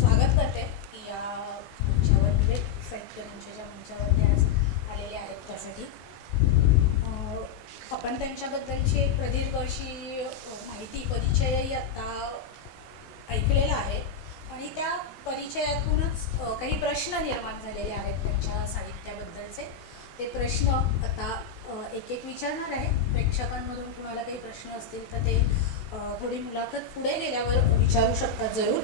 स्वागत करते की या मंचावर विवेक साहित्यरंगाच्या ज्या मंचावरती आज आलेले आहेत त्यासाठी आपण त्यांच्याबद्दलची एक प्रदीर्घ अशी माहिती परिचयही आत्ता ऐकलेला आहे आणि त्या परिचयातूनच काही प्रश्न निर्माण झालेले आहेत त्यांच्या साहित्याबद्दलचे. ते प्रश्न आता एक एक विचारणार आहे. प्रेक्षकांमधून कुणाला काही प्रश्न असतील तर ते थोडी मुलाखत पुढे गेल्यावर विचारू शकतात जरूर.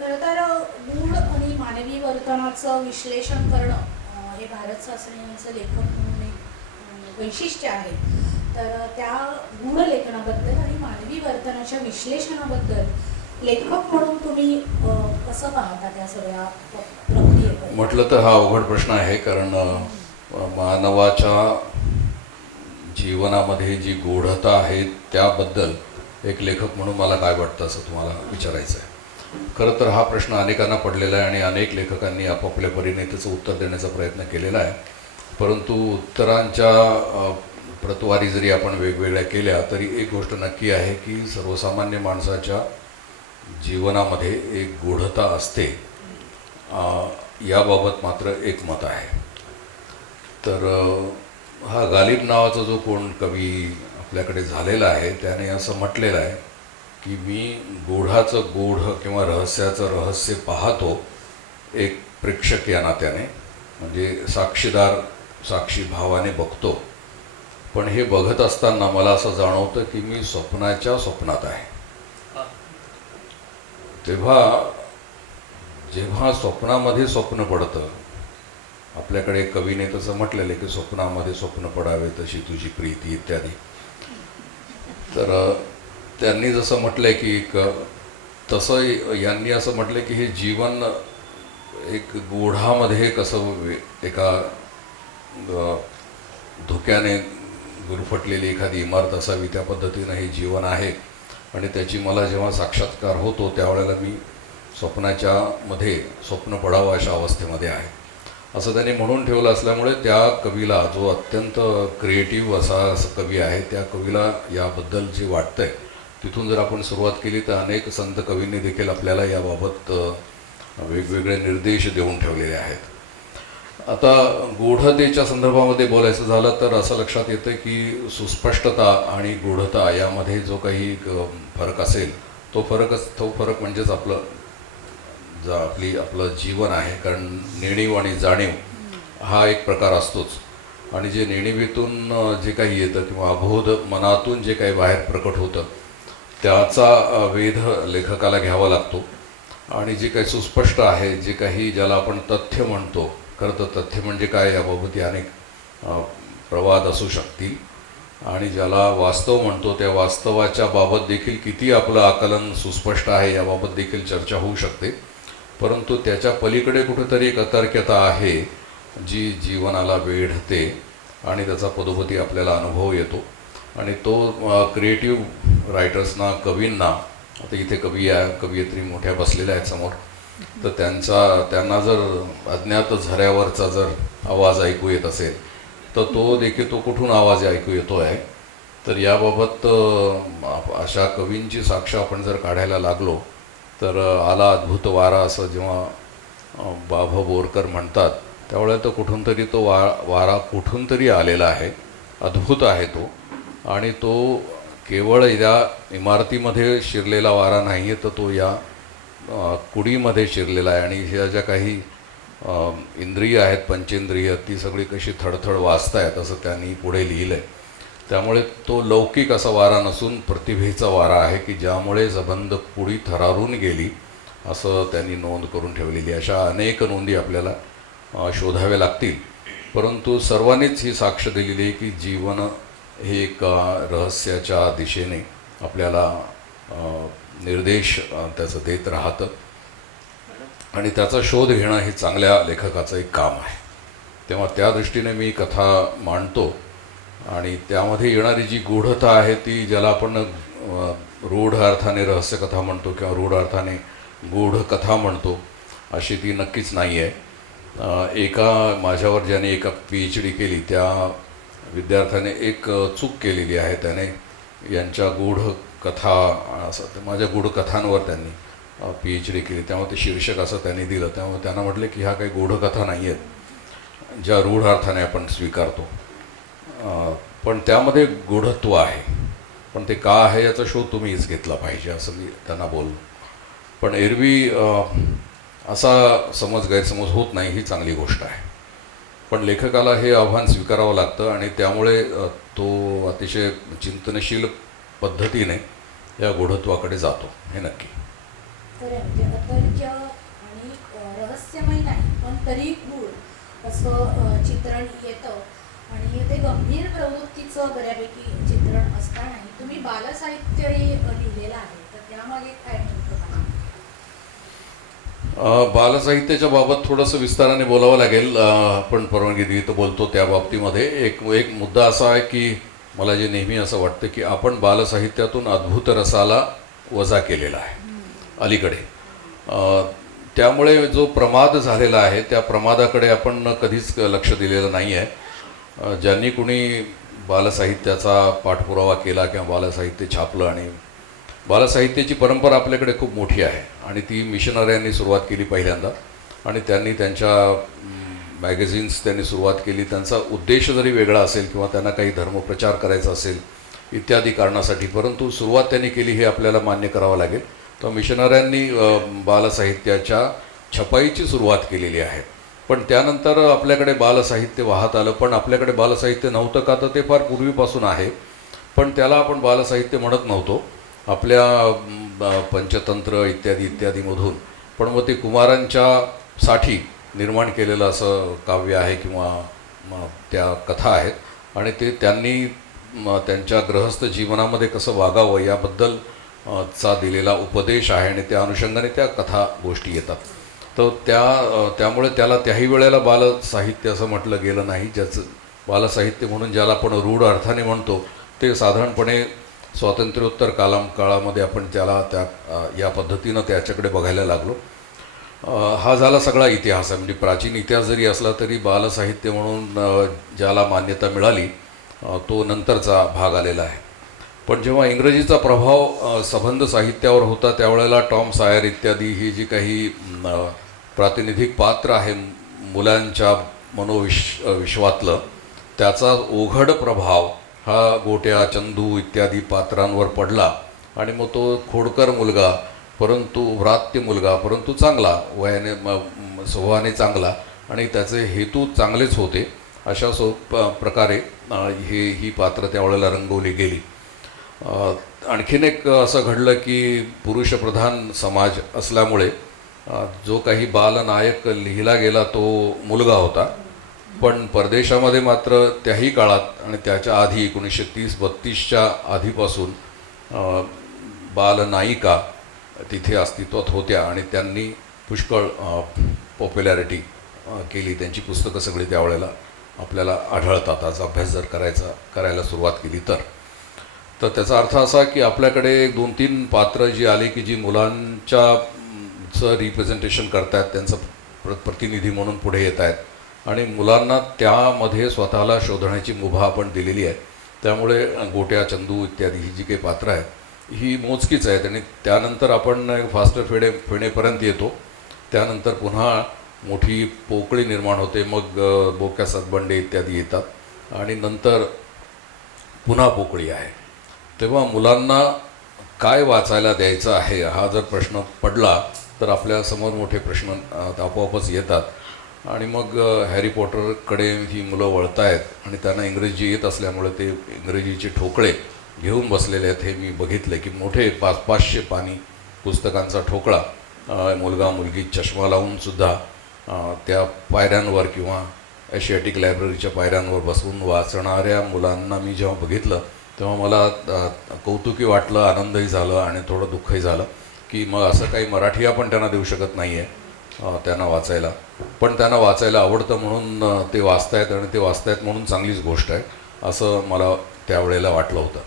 खरं तर गूढ आणि मानवी वर्तनाचं विश्लेषण करणं हे भारत सासणे यांचं लेखक म्हणून एक वैशिष्ट्य आहे. तर त्या गूढ लेखनाबद्दल आणि मानवी वर्तनाच्या विश्लेषणाबद्दल लेखक म्हणून तुम्ही कसं पाहता त्या सगळ्या प्रक्रियेकडे? म्हटलं तर हा अवघड प्रश्न आहे, कारण मानवाच्या जीवनामध्ये जी गूढता आहे त्याबद्दल एक लेखक म्हणून मला काय वाटतं असं तुम्हाला विचारायचं आहे. खरं तर हा प्रश्न अनेकांना पडलेला आहे आणि अनेक लेखकांनी आपापल्या परीने त्याचं उत्तर देण्याचा प्रयत्न केलेला आहे. परंतु उत्तरांच्या प्रतवारी जरी आपण वेगवेगळ्या केल्या तरी एक गोष्ट नक्की आहे की सर्वसामान्य माणसाच्या जीवनामध्ये एक गूढता असते, याबाबत मात्र एक मत आहे. तर हा गालिब नावाचा जो कोण कवी आपल्याकडे झालेला आहे त्याने असं म्हटलेलं आहे की मी गूढाचं गूढ किंवा रहस्याचं रहस्य पाहतो एक प्रेक्षक या नात्याने, म्हणजे साक्षीदार साक्षी भावाने बघतो. पण हे बघत असताना मला असं जाणवतं की मी स्वप्नाच्या स्वप्नात आहे. तेव्हा जेव्हा स्वप्नामध्ये स्वप्न पडतं, आपल्याकडे कवीने तसं म्हटलेलं आहे की स्वप्नामध्ये स्वप्न पडावे तशी तुझी प्रीती इत्यादी. तर त्यांनी जसं म्हटलंय की तसं यांनी असं म्हटलं की हे जीवन एक गूढामध्ये कसं एका धुक्याने गुरफटलेली एखादी इमारत असावी त्या पद्धतीनं हे जीवन आहे. आणि त्याची मला जेव्हा साक्षात्कार होतो त्यावेळेला मी स्वप्नाच्या मध्ये स्वप्न पडावं अशा अवस्थेमध्ये आहे असं त्यांनी म्हणून ठेवलं असल्यामुळे त्या कवीला, जो अत्यंत क्रिएटिव्ह असा कवी आहे, त्या कवीला याबद्दल जे वाटतंय तिथून जर आपण सुरुवात केली तर अनेक संत कवींनी देखील आपल्याला याबाबत वेगवेगळे निर्देश देऊन ठेवलेले आहेत. आता गूढतेच्या संदर्भामध्ये बोलायचं झालं तर असं लक्षात येतं की सुस्पष्टता आणि गूढता यामध्ये जो काही फरक असेल तो फरक म्हणजेच आपलं जीवन आहे. कारण नेणीव आणि जाणीव हा एक प्रकार असतोच. आणि जे नेणीवीतून जे काही येतं किंवा अबोध मनातून जे काही बाहेर प्रकट होतं त्याचा वेध लेखकाला घ्यावा लागतो. आणि जे काही सुस्पष्ट आहे, जे काही ज्याला आपण तथ्य म्हणतो, खरं तर तथ्य म्हणजे काय याबाबत अनेक प्रवाद असू शकतील. आणि ज्याला वास्तव म्हणतो त्या वास्तवाच्या बाबत देखील किती आपलं आकलन सुस्पष्ट आहे याबाबत देखील चर्चा होऊ शकते. परंतु त्याच्या पलीकडे कुठेतरी एक अतर्क्यता आहे जी जीवनाला वेढते आणि त्याचा पदोपदी आपल्याला अनुभव येतो. आणि तो क्रिएटिव्ह रायटर्सना, कवींना, आता इथे कवयित्री मोठ्या बसलेल्या आहेत समोर, तर त्यांना जर अज्ञात झऱ्यावरचा जर आवाज ऐकू येत असेल तर तो कुठून आवाज ऐकू येतो आहे. तर याबाबत अशा कवींची साक्ष आपण जर काढायला लागलो तर आला अद्भुत वारा असं जेव्हा बाभ बोरकर म्हणतात त्यावेळेला तर कुठून तरी तो वारा कुठून तरी आलेला आहे, अद्भुत आहे तो. आणि तो केवळ या इमारतीमध्ये शिरलेला वारा नाही आहे, तर तो या कुडीमध्ये शिरलेला आहे. आणि ह्या ज्या काही इंद्रिय आहेत, पंचेंद्रिय, ती सगळी कशी थडथड वाजत आहेत असं त्यांनी पुढे लिहिलं आहे. त्यामुळे तो लौकिक असा वारा नसून प्रतिभेचा वारा आहे की ज्यामुळे जबंद पुडी थरारून गेली असं त्यांनी नोंद करून ठेवलेली. अशा अनेक नोंदी आपल्याला शोधाव्या लागतील. परंतु सर्वांनीच ही साक्ष दिलेली आहे की जीवन हे एक रहस्याच्या दिशेने आपल्याला निर्देश त्याचं देत राहतं. आणि त्याचा शोध घेणं हे चांगल्या लेखकाचं एक काम आहे. तेव्हा त्या दृष्टीने मी कथा मांडतो. आणि त्यामध्ये येणारी जी गूढता आहे ती ज्याला आपण रूढ अर्थाने रहस्यकथा म्हणतो किंवा रूढ अर्थाने गूढ कथा म्हणतो अशी ती नक्कीच नाही आहे. माझ्यावर ज्याने एका PhD केली त्या विद्यार्थ्याने एक चूक केलेली आहे. त्याने यांच्या गूढ कथा असं माझ्या गूढ कथांवर त्यांनी PhD केली. त्यामुळे ते शीर्षक असं त्यांनी दिलं. त्यामुळे त्यांना म्हटलं की ह्या काही गूढ कथा नाही आहेत ज्या रूढ अर्थाने आपण स्वीकारतो, पण त्यामध्ये गूढत्व आहे. पण ते का आहे याचा शोध तुम्हीच घेतला पाहिजे असं मी त्यांना बोललो. पण एरवी असा गैरसमज होत नाही, ही चांगली गोष्ट आहे. पण लेखकाला हे आव्हान स्वीकारावं लागतं आणि त्यामुळे तो अतिशय चिंतनशील पद्धतीने या गूढत्वाकडे जातो, हे नक्की. अतर्क्य आणि रहस्यमय नाही पण तरी गूढ असं चित्रण येतं. आणि ते गंभीर प्रवृत्तीचं बऱ्यापैकी चित्रण असतानाही तुम्ही बालसाहित्यही लिहिलेलं आहे, तर त्यामागे काय नेमकं काय? बालसाहित्याच्या बाबत थोडंसं विस्ताराने बोलावं लागेल. आपण परवानगी दिली तर बोलतो. त्या बाबतीमध्ये एक मुद्दा असा आहे की मला जे नेहमी असं वाटतं की आपण बालसाहित्यातून अद्भुत रसाला वजा केलेला आहे अलीकडे. त्यामुळे जो प्रमाद झालेला आहे त्या प्रमादाकडे आपण कधीच लक्ष दिलेलं नाही आहे. ज्यांनी कुणी बालसाहित्याचा पाठपुरावा केला किंवा बालसाहित्य छापलं, आणि बालसाहित्याची परंपरा आपल्याकडे खूप मोठी आहे आणि ती मिशनऱ्यांनी सुरुवात केली पहिल्यांदा. आणि त्यांनी त्यांच्या मॅगझिन्स त्यांनी सुरुवात केली. त्यांचा उद्देश जरी वेगळा असेल किंवा त्यांना काही धर्मप्रचार करायचा असेल इत्यादी कारणासाठी, परंतु सुरुवात त्यांनी केली हे आपल्याला मान्य करावं लागेल. तर मिशनऱ्यांनी बालसाहित्याच्या छपाईची सुरुवात केलेली आहे. पण त्यानंतर आपल्याकडे बालसाहित्य वाहत आलं. पण आपल्याकडे बालसाहित्य नव्हतं का, तर ते फार पूर्वीपासून आहे, पण त्याला आपण बालसाहित्य म्हणत नव्हतो आपल्या पंचतंत्र इत्यादीमधून. पण मग ते कुमारांच्यासाठी निर्माण केलेलं असं काव्य आहे किंवा त्या कथा आहेत आणि ते त्यांनी त्यांच्या गृहस्थ जीवनामध्ये कसं वागावं याबद्दल चा दिलेला उपदेश आहे आणि त्या अनुषंगाने त्या कथा गोष्टी येतात. तर त्यामुळे त्याला त्याही वेळेला बालसाहित्य असं म्हटलं गेलं नाही. ज्याचं बालसाहित्य म्हणून ज्याला आपण रूढ अर्थाने म्हणतो ते साधारणपणे स्वातंत्र्योत्तर काळामध्ये आपण त्याला या पद्धतीनं त्याच्याकडे बघायला लागलो. हा झाला सगळा इतिहास आहे. म्हणजे प्राचीन इतिहास जरी असला तरी बालसाहित्य म्हणून ज्याला मान्यता मिळाली तो नंतरचा भाग आलेला आहे. पण जेव्हा इंग्रजीचा प्रभाव संबंध साहित्यावर होता त्यावेळेला टॉम सायर इत्यादी ही जी काही प्रातिनिधिक पात्र आहे मुलांच्या विश्वातलं त्याचा ओघड प्रभाव हा गोट्या, चंदू इत्यादी पात्रांवर पडला आणि मग तो खोडकर मुलगा परंतु व्रात्य मुलगा परंतु चांगला, वयाने स्वभावाने चांगला आणि त्याचे हेतू चांगलेच होते अशा प्रकारे ही पात्र त्यावेळेला रंगवली गेली. आणखीन एक असं घडलं की पुरुषप्रधान समाज असल्यामुळे जो काही बालनायक लिहिला गेला तो मुलगा होता. पण परदेशामध्ये मात्र त्याही काळात आणि त्याच्या आधी 1930-32च्या आधीपासून बालनायिका तिथे अस्तित्वात होत्या आणि त्यांनी पुष्कळ पॉप्युलॅरिटी केली. त्यांची पुस्तकं सगळी त्यावेळेला आपल्याला आढळतात आज अभ्यास जर करायला सुरुवात केली तर त्याचा अर्थ असा की आपल्याकडे 2-3 पात्र जी आली की जी मुलांचं रिप्रेझेंटेशन करतायत, त्यांचं प्रतिनिधी म्हणून पुढे येत आहेत आणि मुलांना त्यामध्ये स्वतःला शोधण्याची मुभा आपण दिलेली आहे. त्यामुळे गोट्या, चंदू इत्यादी ही जी काही पात्र आहेत ही मोजकीच आहेत आणि त्यानंतर आपण फास्टर फेणेपर्यंत येतो. त्यानंतर पुन्हा मोठी पोकळी निर्माण होते, मग बोक्या सातबंडे इत्यादी येतात आणि नंतर पुन्हा पोकळी आहे. तेव्हा मुलांना काय वाचायला द्यायचं आहे हा जर प्रश्न पडला तर आपल्यासमोर मोठे प्रश्न आपोआपच येतात आणि मग हॅरी पॉटरकडे ही मुलं वळत आहेत आणि त्यांना इंग्रजी येत असल्यामुळे ते इंग्रजीचे ठोकळे घेऊन बसलेले आहेत. हे मी बघितलं की मोठे 500 पानी पुस्तकांचा ठोकळा मुलगा मुलगी चष्मा लावूनसुद्धा त्या पायऱ्यांवर किंवा एशियाटिक लायब्ररीच्या पायऱ्यांवर बसून वाचणाऱ्या मुलांना मी जेव्हा बघितलं तेव्हा मला कौतुकी वाटलं, आनंदही झालं आणि थोडं दुःखही झालं की मग असं काही मराठी आपण त्यांना देऊ शकत नाही आहे त्यांना वाचायला. पण त्यांना वाचायला आवडतं म्हणून ते वाचतायत आणि ते वाचतायत म्हणून चांगलीच गोष्ट आहे असं मला त्यावेळेला वाटलं होतं.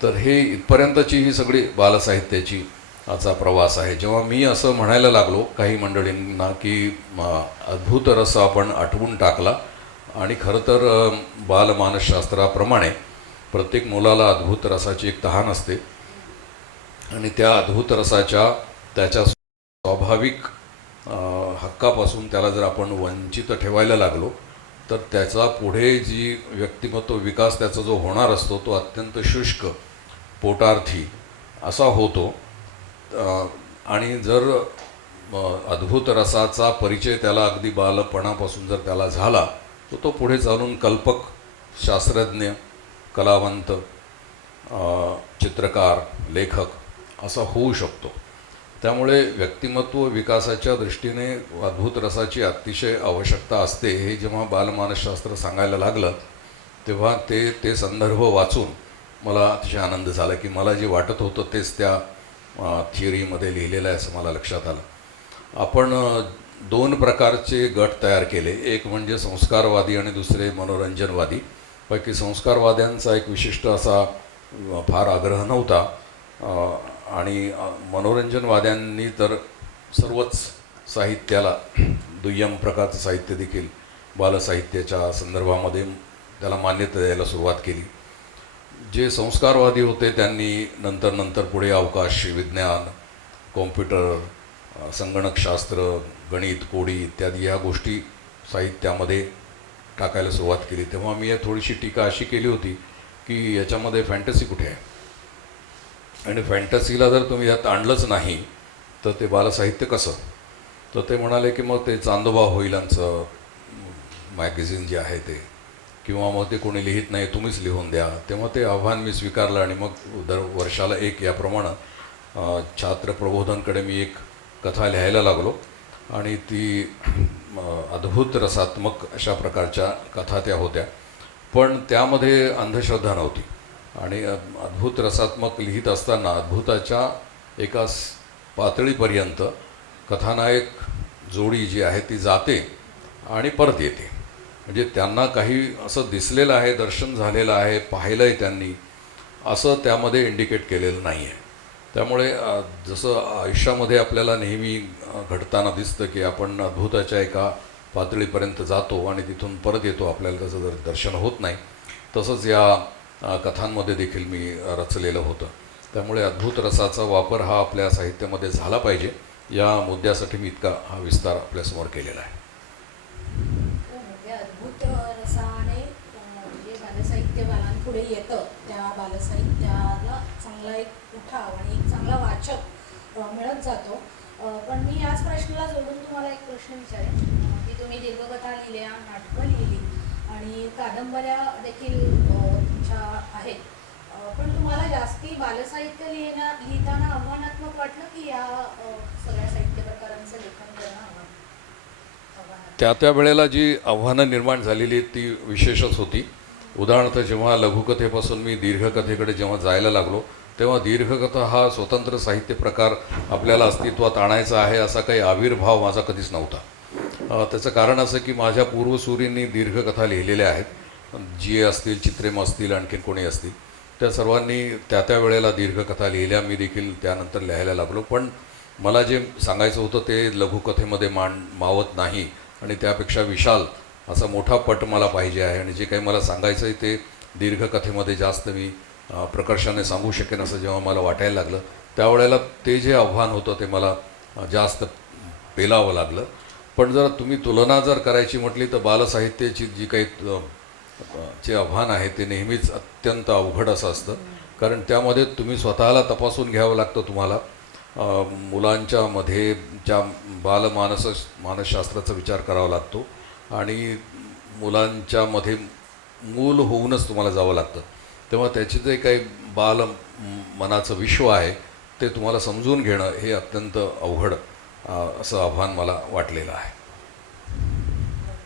तर हे इथपर्यंतची ही सगळी बालसाहित्याची चा प्रवास आहे. जेव्हा मी असं म्हणायला लागलो काही मंडळींना की अद्भुत रस आपण आठवून टाकला आणि खरं तर बालमानसशास्त्राप्रमाणे प्रत्येक मुलाला अद्भुत रसाची एक तहान असते आणि त्या अद्भुत रसाच्या त्याच्या स्वाभाविक हक्कापासून त्याला जर आपण वंचित ठेवायला लागलो तर त्याचा पुढे जी व्यक्तिमत्व विकास त्याचा जो होणार असतो तो अत्यंत शुष्क, पोटार्थी असा होतो. आणि जर अद्भुत रसाचा परिचय त्याला अगदी बालपणापासून जर त्याला झाला तर तो पुढे चालून कल्पक, शास्त्रज्ञ, कलावंत, चित्रकार, लेखक असा होऊ शकतो. त्यामुळे व्यक्तिमत्व विकासाच्या दृष्टीने अद्भुत रसाची अतिशय आवश्यकता असते. हे जेव्हा बालमानसशास्त्र सांगायला लागलं तेव्हा ते संदर्भ वाचून मला अतिशय आनंद झाला की मला जे वाटत होतं तेच त्या थिअरीमध्ये लिहिलेलं आहे असं मला लक्षात आलं. आपण 2 प्रकारचे गट तयार केले, एक म्हणजे संस्कारवादी आणि दुसरे मनोरंजनवादी. पैकी संस्कारवाद्यांचा एक विशिष्ट असा फार आग्रह नव्हता आणि मनोरंजनवाद्यांनी तर सर्वच साहित्याला दुय्यम प्रकारचं साहित्य देखील बालसाहित्याच्या संदर्भामध्ये त्याला मान्यता द्यायला सुरुवात केली. जे संस्कारवादी होते त्यांनी नंतर पुढे अवकाश विज्ञान, कॉम्प्युटर, संगणकशास्त्र, गणित, कोडी इत्यादी ह्या गोष्टी साहित्यामध्ये टाकायला सुरुवात केली. तेव्हा मी थोडीशी टीका अशी केली होती की याच्यामध्ये फॅन्टसी कुठे आहे आणि फॅन्टसीला जर तुम्ही यात आणलंच नाही तर ते बालसाहित्य कसं. तर ते म्हणाले की मग ते चांदोबा होईलांचं मॅगझिन जे आहे ते किंवा मग ते कोणी लिहित नाही तुम्हीच लिहून द्या. तेव्हा ते आव्हान मी स्वीकारलं आणि मग वर्षाला एक याप्रमाणे छात्र प्रबोधनकडे मी एक कथा लिहायला लागलो आणि ती अद्भुत रसात्मक अशा प्रकारच्या कथा त्या होत्या. पण त्यामध्ये अंधश्रद्धा नव्हती आणि अद्भुत रसात्मक लिहित असताना अद्भुताच्या एका पातळीपर्यंत कथानायक जोडी जी आहे ती जाते आणि परत येते. म्हणजे त्यांना काही असं दिसलेलं आहे, दर्शन झालेलं आहे, पाहिलं आहे त्यांनी, असं त्यामध्ये इंडिकेट केलेलं नाही आहे. त्यामुळे जसं आयुष्यामध्ये आपल्याला नेहमी घडताना दिसतं की आपण अद्भुताच्या एका पातळीपर्यंत जातो आणि तिथून परत येतो, आपल्याला त्याचं दर्शन होत नाही, तसंच या कथांमध्ये देखील मी रचलेलं होतं. त्यामुळे अद्भुत रसाचा वापर हा आपल्या साहित्यामध्ये झाला पाहिजे, या मुद्द्यासाठी मी इतका हा विस्तार आपल्यासमोर केलेला आहे. अद्भुत रसाने जे बालसाहित्य बालांपुढे येतं त्या बालसाहित्याला चांगला एक उठाव आणि एक चांगला वाचक मिळत जातो. पण मी याच प्रश्नाला जोडून तुम्हाला एक प्रश्न विचारेन की तुम्ही दीर्घकथा लिहिल्या, नाटकं लिहिली आणि कादंबऱ्या देखील तुमच्या आहेत, पण तुम्हाला जास्ती बालसाहित्य लिहिताना आव्हानात्मक वाटलं की या सगळ्या साहित्य प्रकारांचं लेखन करणं आव्हानात्मक? त्या वेळेला जी आव्हानं निर्माण झालेली ती विशेषच होती. उदाहरणार्थ जेव्हा लघुकथेपासून मी दीर्घकथेकडे जेव्हा जायला लागलो तेव्हा दीर्घकथा हा स्वतंत्र साहित्य प्रकार आपल्याला अस्तित्वात आणायचा आहे असा काही आविर्भाव माझा कधीच नव्हता. त्याचं कारण असं की माझ्या पूर्वसुरींनी दीर्घकथा लिहिलेल्या आहेत, जी असतील, चित्रेम असतील, आणखीन कोणी असतील, त्या सर्वांनी त्या वेळेला दीर्घकथा लिहिल्या. मी देखील त्यानंतर लिहायला लागलो. पण मला जे सांगायचं होतं ते लघुकथेमध्ये मावत नाही आणि त्यापेक्षा विशाल असा मोठा पट मला पाहिजे आहे आणि जे काही मला सांगायचं आहे ते दीर्घकथेमध्ये जास्त मी प्रकर्षाने सांगू शकेन असं जेव्हा मला वाटायला लागलं त्यावेळेला ते जे आव्हान होतं ते मला जास्त पेलावं लागलं. पण जर तुम्ही तुलना जर करायची म्हटली तर बालसाहित्याची जी काही जे आव्हान आहे ते नेहमीच अत्यंत अवघड असं असतं, कारण त्यामध्ये तुम्ही स्वतःला तपासून घ्यावं लागतं. तुम्हाला मुलांच्या मध्ये ज्या मानसशास्त्राचा विचार करावा लागतो आणि मुलांच्यामध्ये मूल होऊनच तुम्हाला जावं लागतं. तेव्हा त्याचे जे काही मनाचं विश्व आहे ते तुम्हाला समजून घेणं हे अत्यंत अवघड असं आव्हान मला वाटलेलं आहे.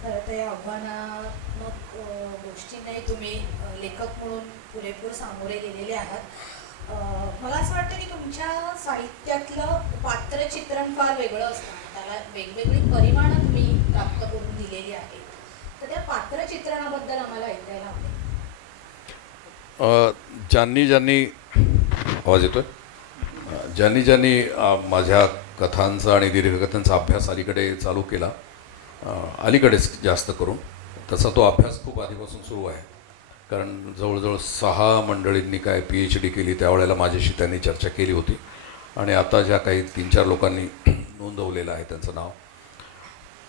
खरं तर या आव्हानात्मक गोष्टींनाही तुम्ही लेखक म्हणून पुरेपूर सामोरे गेलेले आहात. मला असं वाटतं की तुमच्या साहित्यातलं पात्रचित्रण फार वेगळं असतं, त्याला वेगवेगळी परिमाणं तुम्ही प्राप्त करून दिलेली आहेत. तर त्या पात्रचित्रणाबद्दल आम्हाला ऐकायला आवडेल. ज्यांनी आवाज येतोय, ज्यांनी माझ्या कथांचा आणि दीर्घकथांचा अभ्यास अलीकडे चालू केला, अलीकडेच जास्त करून, तसा तो अभ्यास खूप आधीपासून सुरू आहे. कारण जवळजवळ 6 मंडळींनी काय PhD केली त्यावेळेला माझ्याशी त्यांनी चर्चा केली होती आणि आता ज्या काही 3-4 लोकांनी नोंदवलेलं आहे त्यांचं नाव,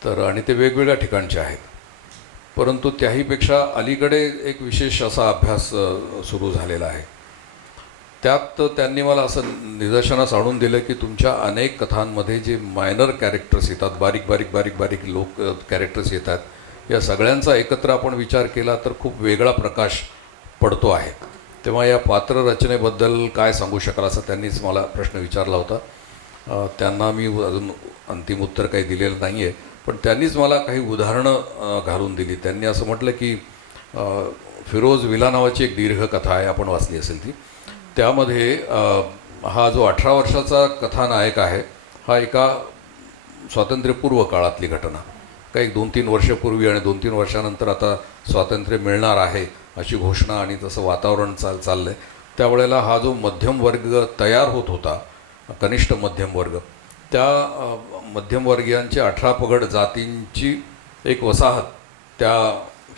तर आणि ते वेगवेगळ्या ठिकाणचे आहेत. परंतु त्याहीपेक्षा अलीकडे एक विशेष असा अभ्यास सुरू झालेला आहे. त्यात त्यांनी मला असं निदर्शनास आणून दिलं की तुमच्या अनेक कथांमध्ये जे मायनर कॅरेक्टर्स येतात, बारीक लोक कॅरेक्टर्स येतात, या सगळ्यांचा एकत्र आपण विचार केला तर खूप वेगळा प्रकाश पडतो आहे. तेव्हा या पात्ररचनेबद्दल काय सांगू शकाल असा त्यांनीच मला प्रश्न विचारला होता. त्यांना मी अजून अंतिम उत्तर काही दिलेलं नाही आहे, पण त्यांनीच मला काही उदाहरणं घालून दिली. त्यांनी असं म्हटलं की फिरोज विला नावाची एक दीर्घकथा आहे, आपण वाचली असेल ती. त्यामध्ये हा जो 18 वर्षाचा कथानायक आहे हा एका स्वातंत्र्यपूर्व काळातली घटना, काही 2-3 वर्षापूर्वी आणि 2-3 वर्षानंतर आता स्वातंत्र्य मिळणार आहे अशी घोषणा आणि तसं वातावरण चाललं आहे. त्यावेळेला हा जो मध्यम वर्ग तयार होत होता, कनिष्ठ मध्यम वर्ग, त्या मध्यमवर्गीयांची 18 पगड जातींची एक वसाहत त्या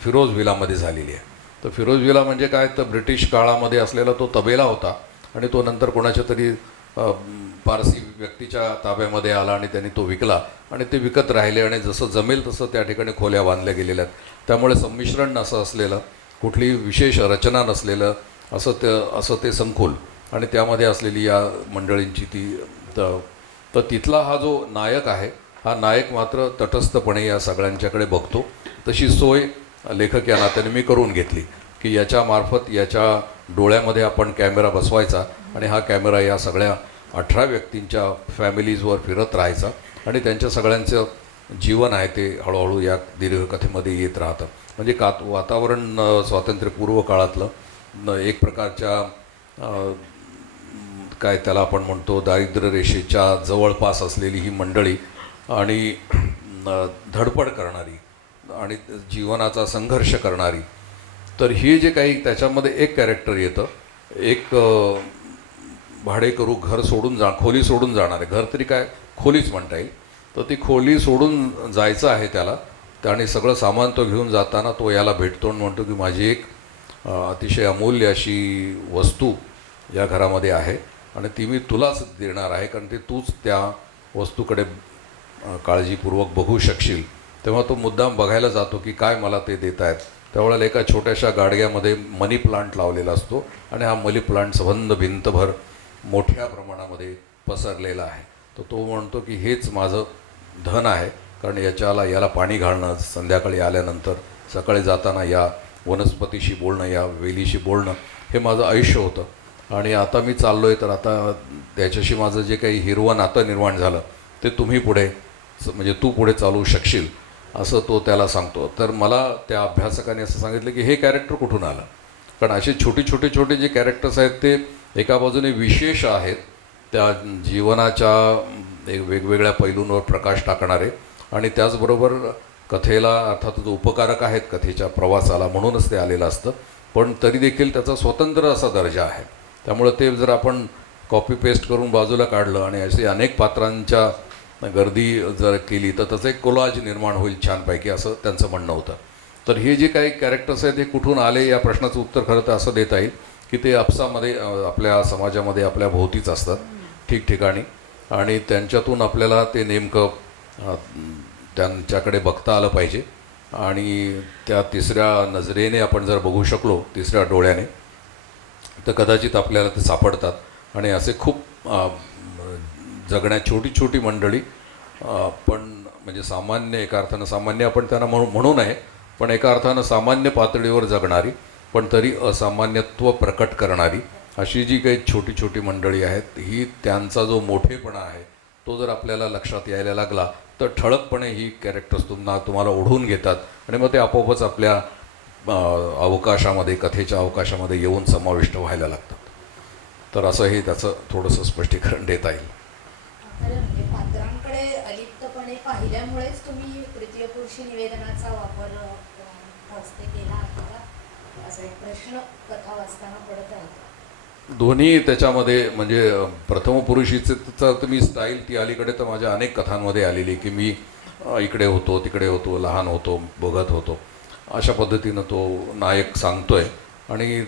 फिरोज विलामध्ये झालेली आहे. तर फिरोज विला म्हणजे काय, तर ब्रिटिश काळामध्ये असलेला तो तबेला होता आणि तो नंतर कोणाच्या तरी पारसी व्यक्तीच्या ताब्यामध्ये आला आणि त्यांनी तो विकला आणि ते विकत राहिले आणि जसं जमेल तसं त्या ठिकाणी खोल्या बांधल्या गेलेल्या आहेत. त्यामुळे संमिश्रण असं असलेलं, कुठलीही विशेष रचना नसलेलं असं ते संकुल आणि त्यामध्ये असलेली या मंडळींची ती तर तिथला हा जो नायक आहे, हा नायक मात्र तटस्थपणे या सगळ्यांच्याकडे बघतो. तशी सोय लेखक या नात्याने मी करून घेतली की याच्या मार्फत याच्या डोळ्यामध्ये आपण कॅमेरा बसवायचा आणि हा कॅमेरा या सगळ्या 18 व्यक्तींच्या फॅमिलीजवर फिरत राहायचा आणि त्यांच्या सगळ्यांचं जीवन आहे ते हळूहळू या दीर्घकथेमध्ये येत राहतं. म्हणजे वातावरण स्वातंत्र्यपूर्व काळातलं एक प्रकारच्या काय त्याला आपण म्हणतो दारिद्र्य रेषेच्या जवळपास असलेली ही मंडळी आणि धडपड करणारी आणि जीवनाचा संघर्ष करणारी. तर ही जे काही त्याच्यामध्ये एक कॅरेक्टर येतं, एक भाडेकरू घर सोडून खोली सोडून जाणारे, घर तरी काय खोलीच म्हणता येईल. तर ती खोली सोडून जायचं आहे त्याला आणि सगळं सामान तो घेऊन जाताना तो याला भेटतो आणि म्हणतो की माझी एक अतिशय अमूल्य अशी वस्तू या घरामध्ये आहे आणि ती मी तुलाच देणार आहे, कारण ते तूच त्या वस्तूकडे काळजीपूर्वक बघू शकशील. तेव्हा तो मुद्दाम बघायला जातो की काय मला ते देत आहेत. त्यावेळेला एका छोट्याशा गाडग्यामध्ये मनी प्लांट लावलेला असतो आणि हा मनी प्लांट संबंध भिंतभर मोठ्या प्रमाणामध्ये पसरलेला आहे. तर तो म्हणतो की हेच माझं धन आहे, कारण याला पाणी घालणं, संध्याकाळी आल्यानंतर सकाळी जाताना या वनस्पतीशी बोलणं, या वेलीशी बोलणं, हे माझं आयुष्य होतं आणि आता मी चाललो आहे तर आता त्याच्याशी माझं जे काही हिरवं नातं निर्माण झालं ते तुम्ही पुढे म्हणजे तू पुढे चालवू शकशील असं तो त्याला सांगतो. तर मला त्या अभ्यासकाने असं सांगितलं की हे कॅरेक्टर कुठून आलं, कारण असे छोटे जे कॅरेक्टर्स आहेत ते एका बाजूने विशेष आहेत, त्या जीवनाच्या वेगवेगळ्या पैलूंवर प्रकाश टाकणारे आणि त्याचबरोबर कथेला अर्थातच उपकारक आहेत कथेच्या प्रवासाला, म्हणूनच ते आलेलं असतं. पण तरी देखील त्याचा स्वतंत्र असा दर्जा आहे. त्यामुळं ते जर आपण कॉपी पेस्ट करून बाजूला काढलं आणि अशी अनेक पात्रांच्या गर्दी जर केली तर त्याचं एक कोलाज निर्माण होईल छानपैकी, असं त्यांचं म्हणणं होतं. तर हे जे काही कॅरेक्टर्स आहेत हे कुठून आले या प्रश्नाचं उत्तर खरं तर असं देता येईल की ते आपसामध्ये आपल्या समाजामध्ये आपल्या भोवतीच असतात ठिकठिकाणी आणि त्यांच्यातून आपल्याला ते नेमकं त्यांच्याकडे बघता आलं पाहिजे आणि त्या तिसऱ्या नजरेने आपण जर बघू शकलो, तिसऱ्या डोळ्याने, तर कदाचित आपल्याला ते सापडतात. आणि असे खूप जगण्यात छोटी मंडळी पण म्हणजे सामान्य, एका अर्थानं सामान्य आपण त्यांना म्हणू नये, पण एका अर्थानं सामान्य पातळीवर जगणारी पण तरी असामान्यत्व प्रकट करणारी अशी जी काही छोटी मंडळी आहेत, ही त्यांचा जो मोठेपणा आहे तो जर आपल्याला लक्षात यायला लागला तर ठळकपणे ही कॅरेक्टर्स तुम्हाला ओढून घेतात आणि मग ते आपोआपच आपल्या अवकाशामध्ये, कथेच्या अवकाशामध्ये येऊन समाविष्ट व्हायला लागतात. तर असं हे त्याचं थोडंसं स्पष्टीकरण देता येईल. म्हणजे पात्रांकडे अलिप्तपणे पाहिल्यामुळेच तुम्ही तृतीय पुरुषी निवेदनाचा वापर हस्ते केला का, असा एक प्रश्न कथा वाचताना पडत आहे. दोन्ही त्याच्यामध्ये म्हणजे प्रथम पुरुषीचं तर मी स्टाईल ती अलीकडे तर माझ्या अनेक कथांमध्ये आलेली की मी इकडे होतो, तिकडे होतो, लहान होतो, बघत होतो, अशा पद्धतीनं तो नायक सांगतोय. आणि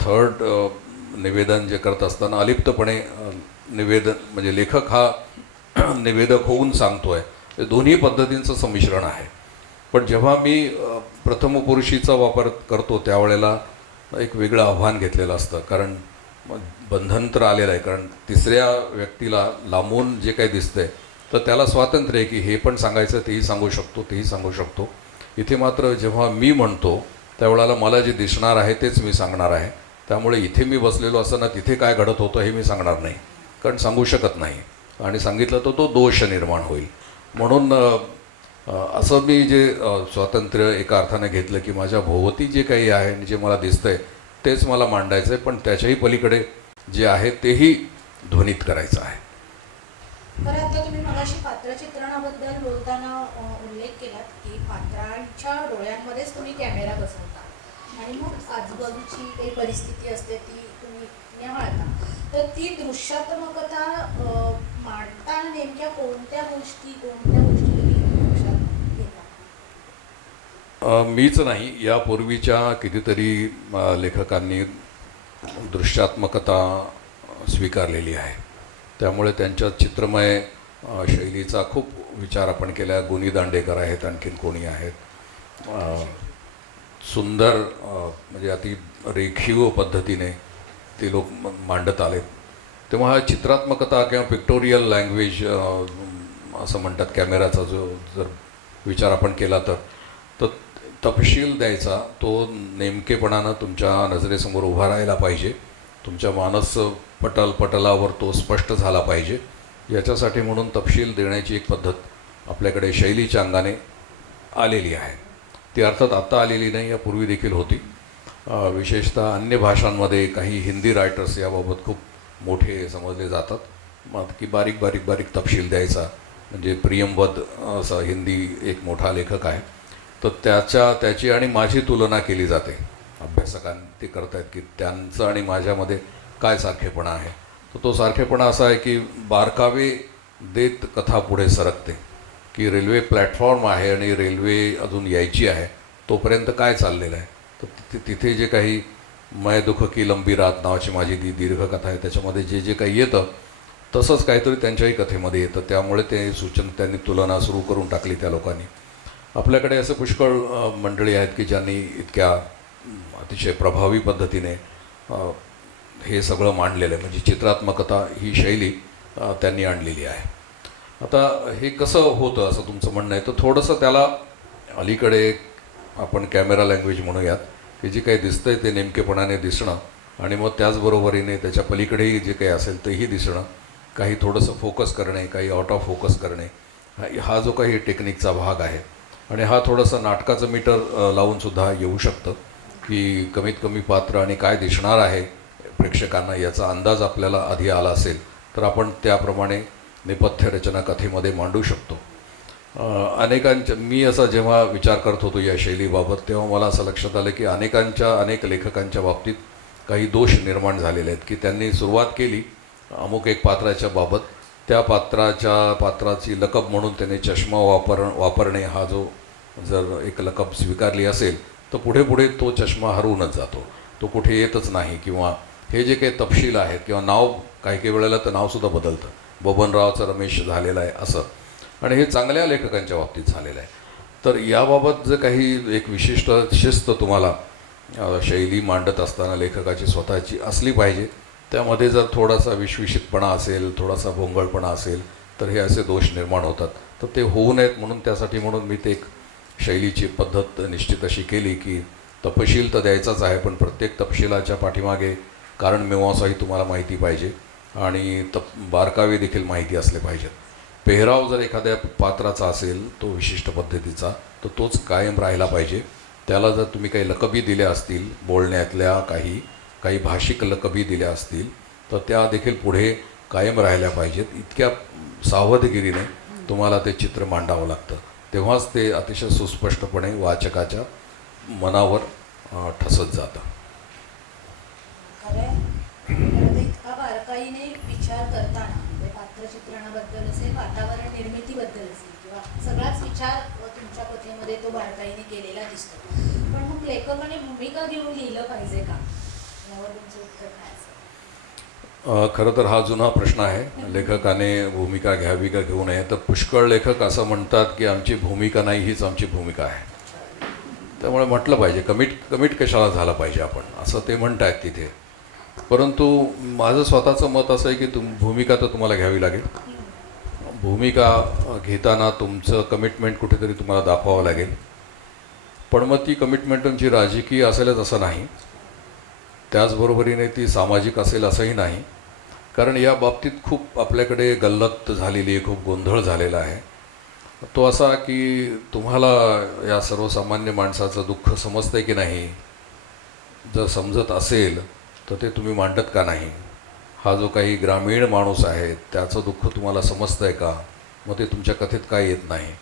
थर्ड निवेदन जे करत असताना अलिप्तपणे निवेदन म्हणजे लेखक हा निवेदक होऊन सांगतोय. ते दोन्ही पद्धतींचं संमिश्रण आहे. पण जेव्हा मी प्रथम पुरुषीचा वापर करतो त्यावेळेला एक वेगळं आव्हान घेतलेलं असतं, कारण बंधन तर आलेलं आहे, कारण तिसऱ्या व्यक्तीला लांबून जे काही दिसतंय तर त्याला स्वातंत्र्य आहे की हे पण सांगायचं, तेही सांगू शकतो, तेही सांगू शकतो. इथे मात्र जेव्हा मी म्हणतो त्यावेळेला मला जे दिसणार आहे तेच मी सांगणार आहे. त्यामुळे इथे मी बसलेलो असताना तिथे काय घडत होतं हे मी सांगणार नाही, कारण सांगू शकत नाही आणि सांगितलं तर तो दोष निर्माण होईल. म्हणून असं मी जे स्वातंत्र्य एका अर्थाने घेतलं की माझ्या भोवती जे काही आहे आणि जे मला दिसतंय तेच मला मांडायचं आहे, पण त्याच्याही पलीकडे जे आहे तेही ध्वनित करायचं आहे. बरं, आता तुम्ही मगाशी पात्रचित्रणाबद्दल बोलताना उल्लेख केलात की पात्रांच्या डोळ्यांमध्येच तुम्ही कॅमेरा बसवता आणि मग आजूबाजूची काही परिस्थिती असते ती तुम्ही निहाळता. तर ती दृश्यात्मकता मांडताना नेमक्या कोणत्या गोष्टी तुम्ही लक्षात घेता? मीच नाही, यापूर्वीच्या कितीतरी लेखकांनी दृश्यात्मकता स्वीकारलेली आहे. त्यामुळे त्यांच्या चित्रमय शैलीचा खूप विचार आपण केला. गुनी दांडेकर आहेत, आणखीन कोणी आहेत, सुंदर म्हणजे अति रेखीव पद्धतीने ते लोक मांडत आले. तेव्हा हा चित्रात्मकता किंवा पिक्टोरियल लँग्वेज असं म्हणतात कॅमेराचा जो जर विचार आपण केला तर तपशील द्यायचा तो नेमकेपणानं तुमच्या नजरेसमोर उभा राहायला पाहिजे. तुमच्या मानस पटलावर तो स्पष्ट झाला पाहिजे. याच्यासाठी म्हणून तपशील देण्याची एक पद्धत आपल्याकडे शैलीच्या अंगाने आलेली आहे. ती अर्थात आत्ता आलेली नाही, यापूर्वी देखील होती. विशेषतः अन्य भाषांमध्ये काही हिंदी रायटर्स याबाबत खूप मोठे समजले जातात, मग की बारीक बारीक बारीक तपशील द्यायचा. म्हणजे प्रियमवद असा हिंदी एक मोठा लेखक आहे, तर त्याची आणि माझी तुलना केली जाते. अभ्यासकांनी ते करतायत की त्यांचं आणि माझ्यामध्ये काय सारखेपणा आहे. तर तो सारखेपणा असा आहे की बारकावे देत कथा पुढे सरकते, की रेल्वे प्लॅटफॉर्म आहे आणि रेल्वे अजून यायची आहे, तोपर्यंत काय चाललेलं आहे. तर तिथे जे काही मैं दुःख की लंबी रात नावाची माझी दीर्घकथा आहे, त्याच्यामध्ये जे जे काही येतं तसंच काहीतरी त्यांच्याही कथेमध्ये येतं. त्यामुळे ते त्यांनी तुलना सुरू करून टाकली त्या लोकांनी. आपल्याकडे असे पुष्कळ मंडळी आहेत की ज्यांनी इतक्या अतिशय प्रभावी पद्धतीने हे सगळं मांडलेलं आहे. म्हणजे चित्रात्मकता ही शैली त्यांनी आणलेली आहे. आता हे कसं होतं असं तुमचं म्हणणं आहे, तर थोडंसं त्याला अलीकडे आपण कॅमेरा लँग्वेज म्हणूयात, की जे काही दिसतंय ते नेमकेपणाने दिसणं आणि मग त्याचबरोबरीने त्याच्या पलीकडेही जे काही असेल तेही दिसणं, काही थोडंसं फोकस करणे, काही आउट ऑफ फोकस करणे, हा जो काही टेक्निकचा भाग आहे. आणि हा थोडंसं नाटकाचं मीटर लावूनसुद्धा येऊ शकतं, की कमीत कमी पात्र आणि काय दिसणार आहे प्रेक्षकांना याचा अंदाज आपल्याला आधी आला असेल तर आपण त्याप्रमाणे नेपथ्य रचना कथेमध्ये मांडू शकतो. मी असा जेव्हा विचार करत होतो या शैलीबाबत, तेव्हा मला असं लक्षात आलं की अनेक लेखकांच्या बाबतीत काही दोष निर्माण झालेले आहेत, की त्यांनी सुरुवात केली अमुक एक पात्राच्या बाबत, त्या पात्राची लकब म्हणून त्याने चष्मा वापरणे हा जो जर एक लकब स्वीकारली असेल तर पुढे पुढे तो चष्मा हरवूनच जातो, तो कुठे येतच नाही. किंवा हे जे काही तपशील आहेत किंवा नाव काही वेळेला तर नावसुद्धा बदलतं, बबनरावचं रमेश झालेलं आहे असं, आणि हे चांगल्या लेखकांच्या बाबतीत झालेलं आहे. तर याबाबत जे काही एक विशिष्ट शिस्त तुम्हाला शैली मांडत असताना लेखकाची स्वतःची असली पाहिजे. त्यामध्ये जर थोडासा विश्विषितपणा असेल, थोडासा भोंगळपणा असेल तर हे असे दोष निर्माण होतात. तर ते होऊ नयेत म्हणून मी ते एक शैलीची पद्धत निश्चित अशी केली की तपशील तर द्यायचाच आहे, पण प्रत्येक तपशिलाच्या पाठीमागे कारण मीमांसाही तुम्हाला माहिती पाहिजे आणि बारकावे देखील माहिती असले पाहिजेत. पेहराव जर एखाद्या पात्राचा असेल तो विशिष्ट पद्धतीचा, तर तोच कायम राहिला पाहिजे. त्याला जर तुम्ही काही लकबी दिल्या असतील, बोलण्यातल्या काही भाषिक लकबी दिल्या असतील तर त्या देखील पुढे कायम राहिल्या पाहिजेत. इतक्या सावधगिरीने तुम्हाला ते चित्र मांडावं लागतं, तेव्हाच ते अतिशय सुस्पष्टपणे वाचकाच्या मनावर ठसत जातं. इतका बारकाईने विचार करताना म्हणजे पात्रचित्रणाबद्दल असेल, वातावरण निर्मितीबद्दल असेल, किंवा सगळाच विचार तुमच्या कथेमध्ये तो बारकाईने केलेला दिसतो. पण मग लेखकाने भूमिका घेऊन लिहिलं पाहिजे का, यावर तुमचं उत्तर काय असेल? खरं तर हा जुना प्रश्न आहे, लेखकाने भूमिका घ्यावी का घेऊ नये. तर पुष्कळ लेखक असं म्हणतात की आमची भूमिका नाही, हीच आमची भूमिका आहे. त्यामुळे म्हटलं पाहिजे, कमिट कशाला झालं पाहिजे आपण, असं ते म्हणत आहेत तिथे. परंतु माझं स्वतःचं मत असं आहे की भूमिका तर तुम्हाला घ्यावी लागेल. भूमिका घेताना तुमचं कमिटमेंट कुठेतरी तुम्हाला दाखवावं लागेल. पण मग ती कमिटमेंट तुमची राजकीय असेलच असं नाही, त्याचबरोबरीने ती सामाजिक असेल असंही नाही. कारण या बाबतीत खूप आपल्याकडे गल्लत झालेली आहे, खूप गोंधळ झालेला आहे. तो असा की तुम्हाला या सर्वसामान्य माणसाचं दुःख समजतंय की नाही. जर समजत असेल तर ते तुम्ही मांडत का नाही. हा जो काही ग्रामीण माणूस आहे त्याचं दुःख तुम्हाला समजतंय का, मग ते तुमच्या कथेत काय येत नाही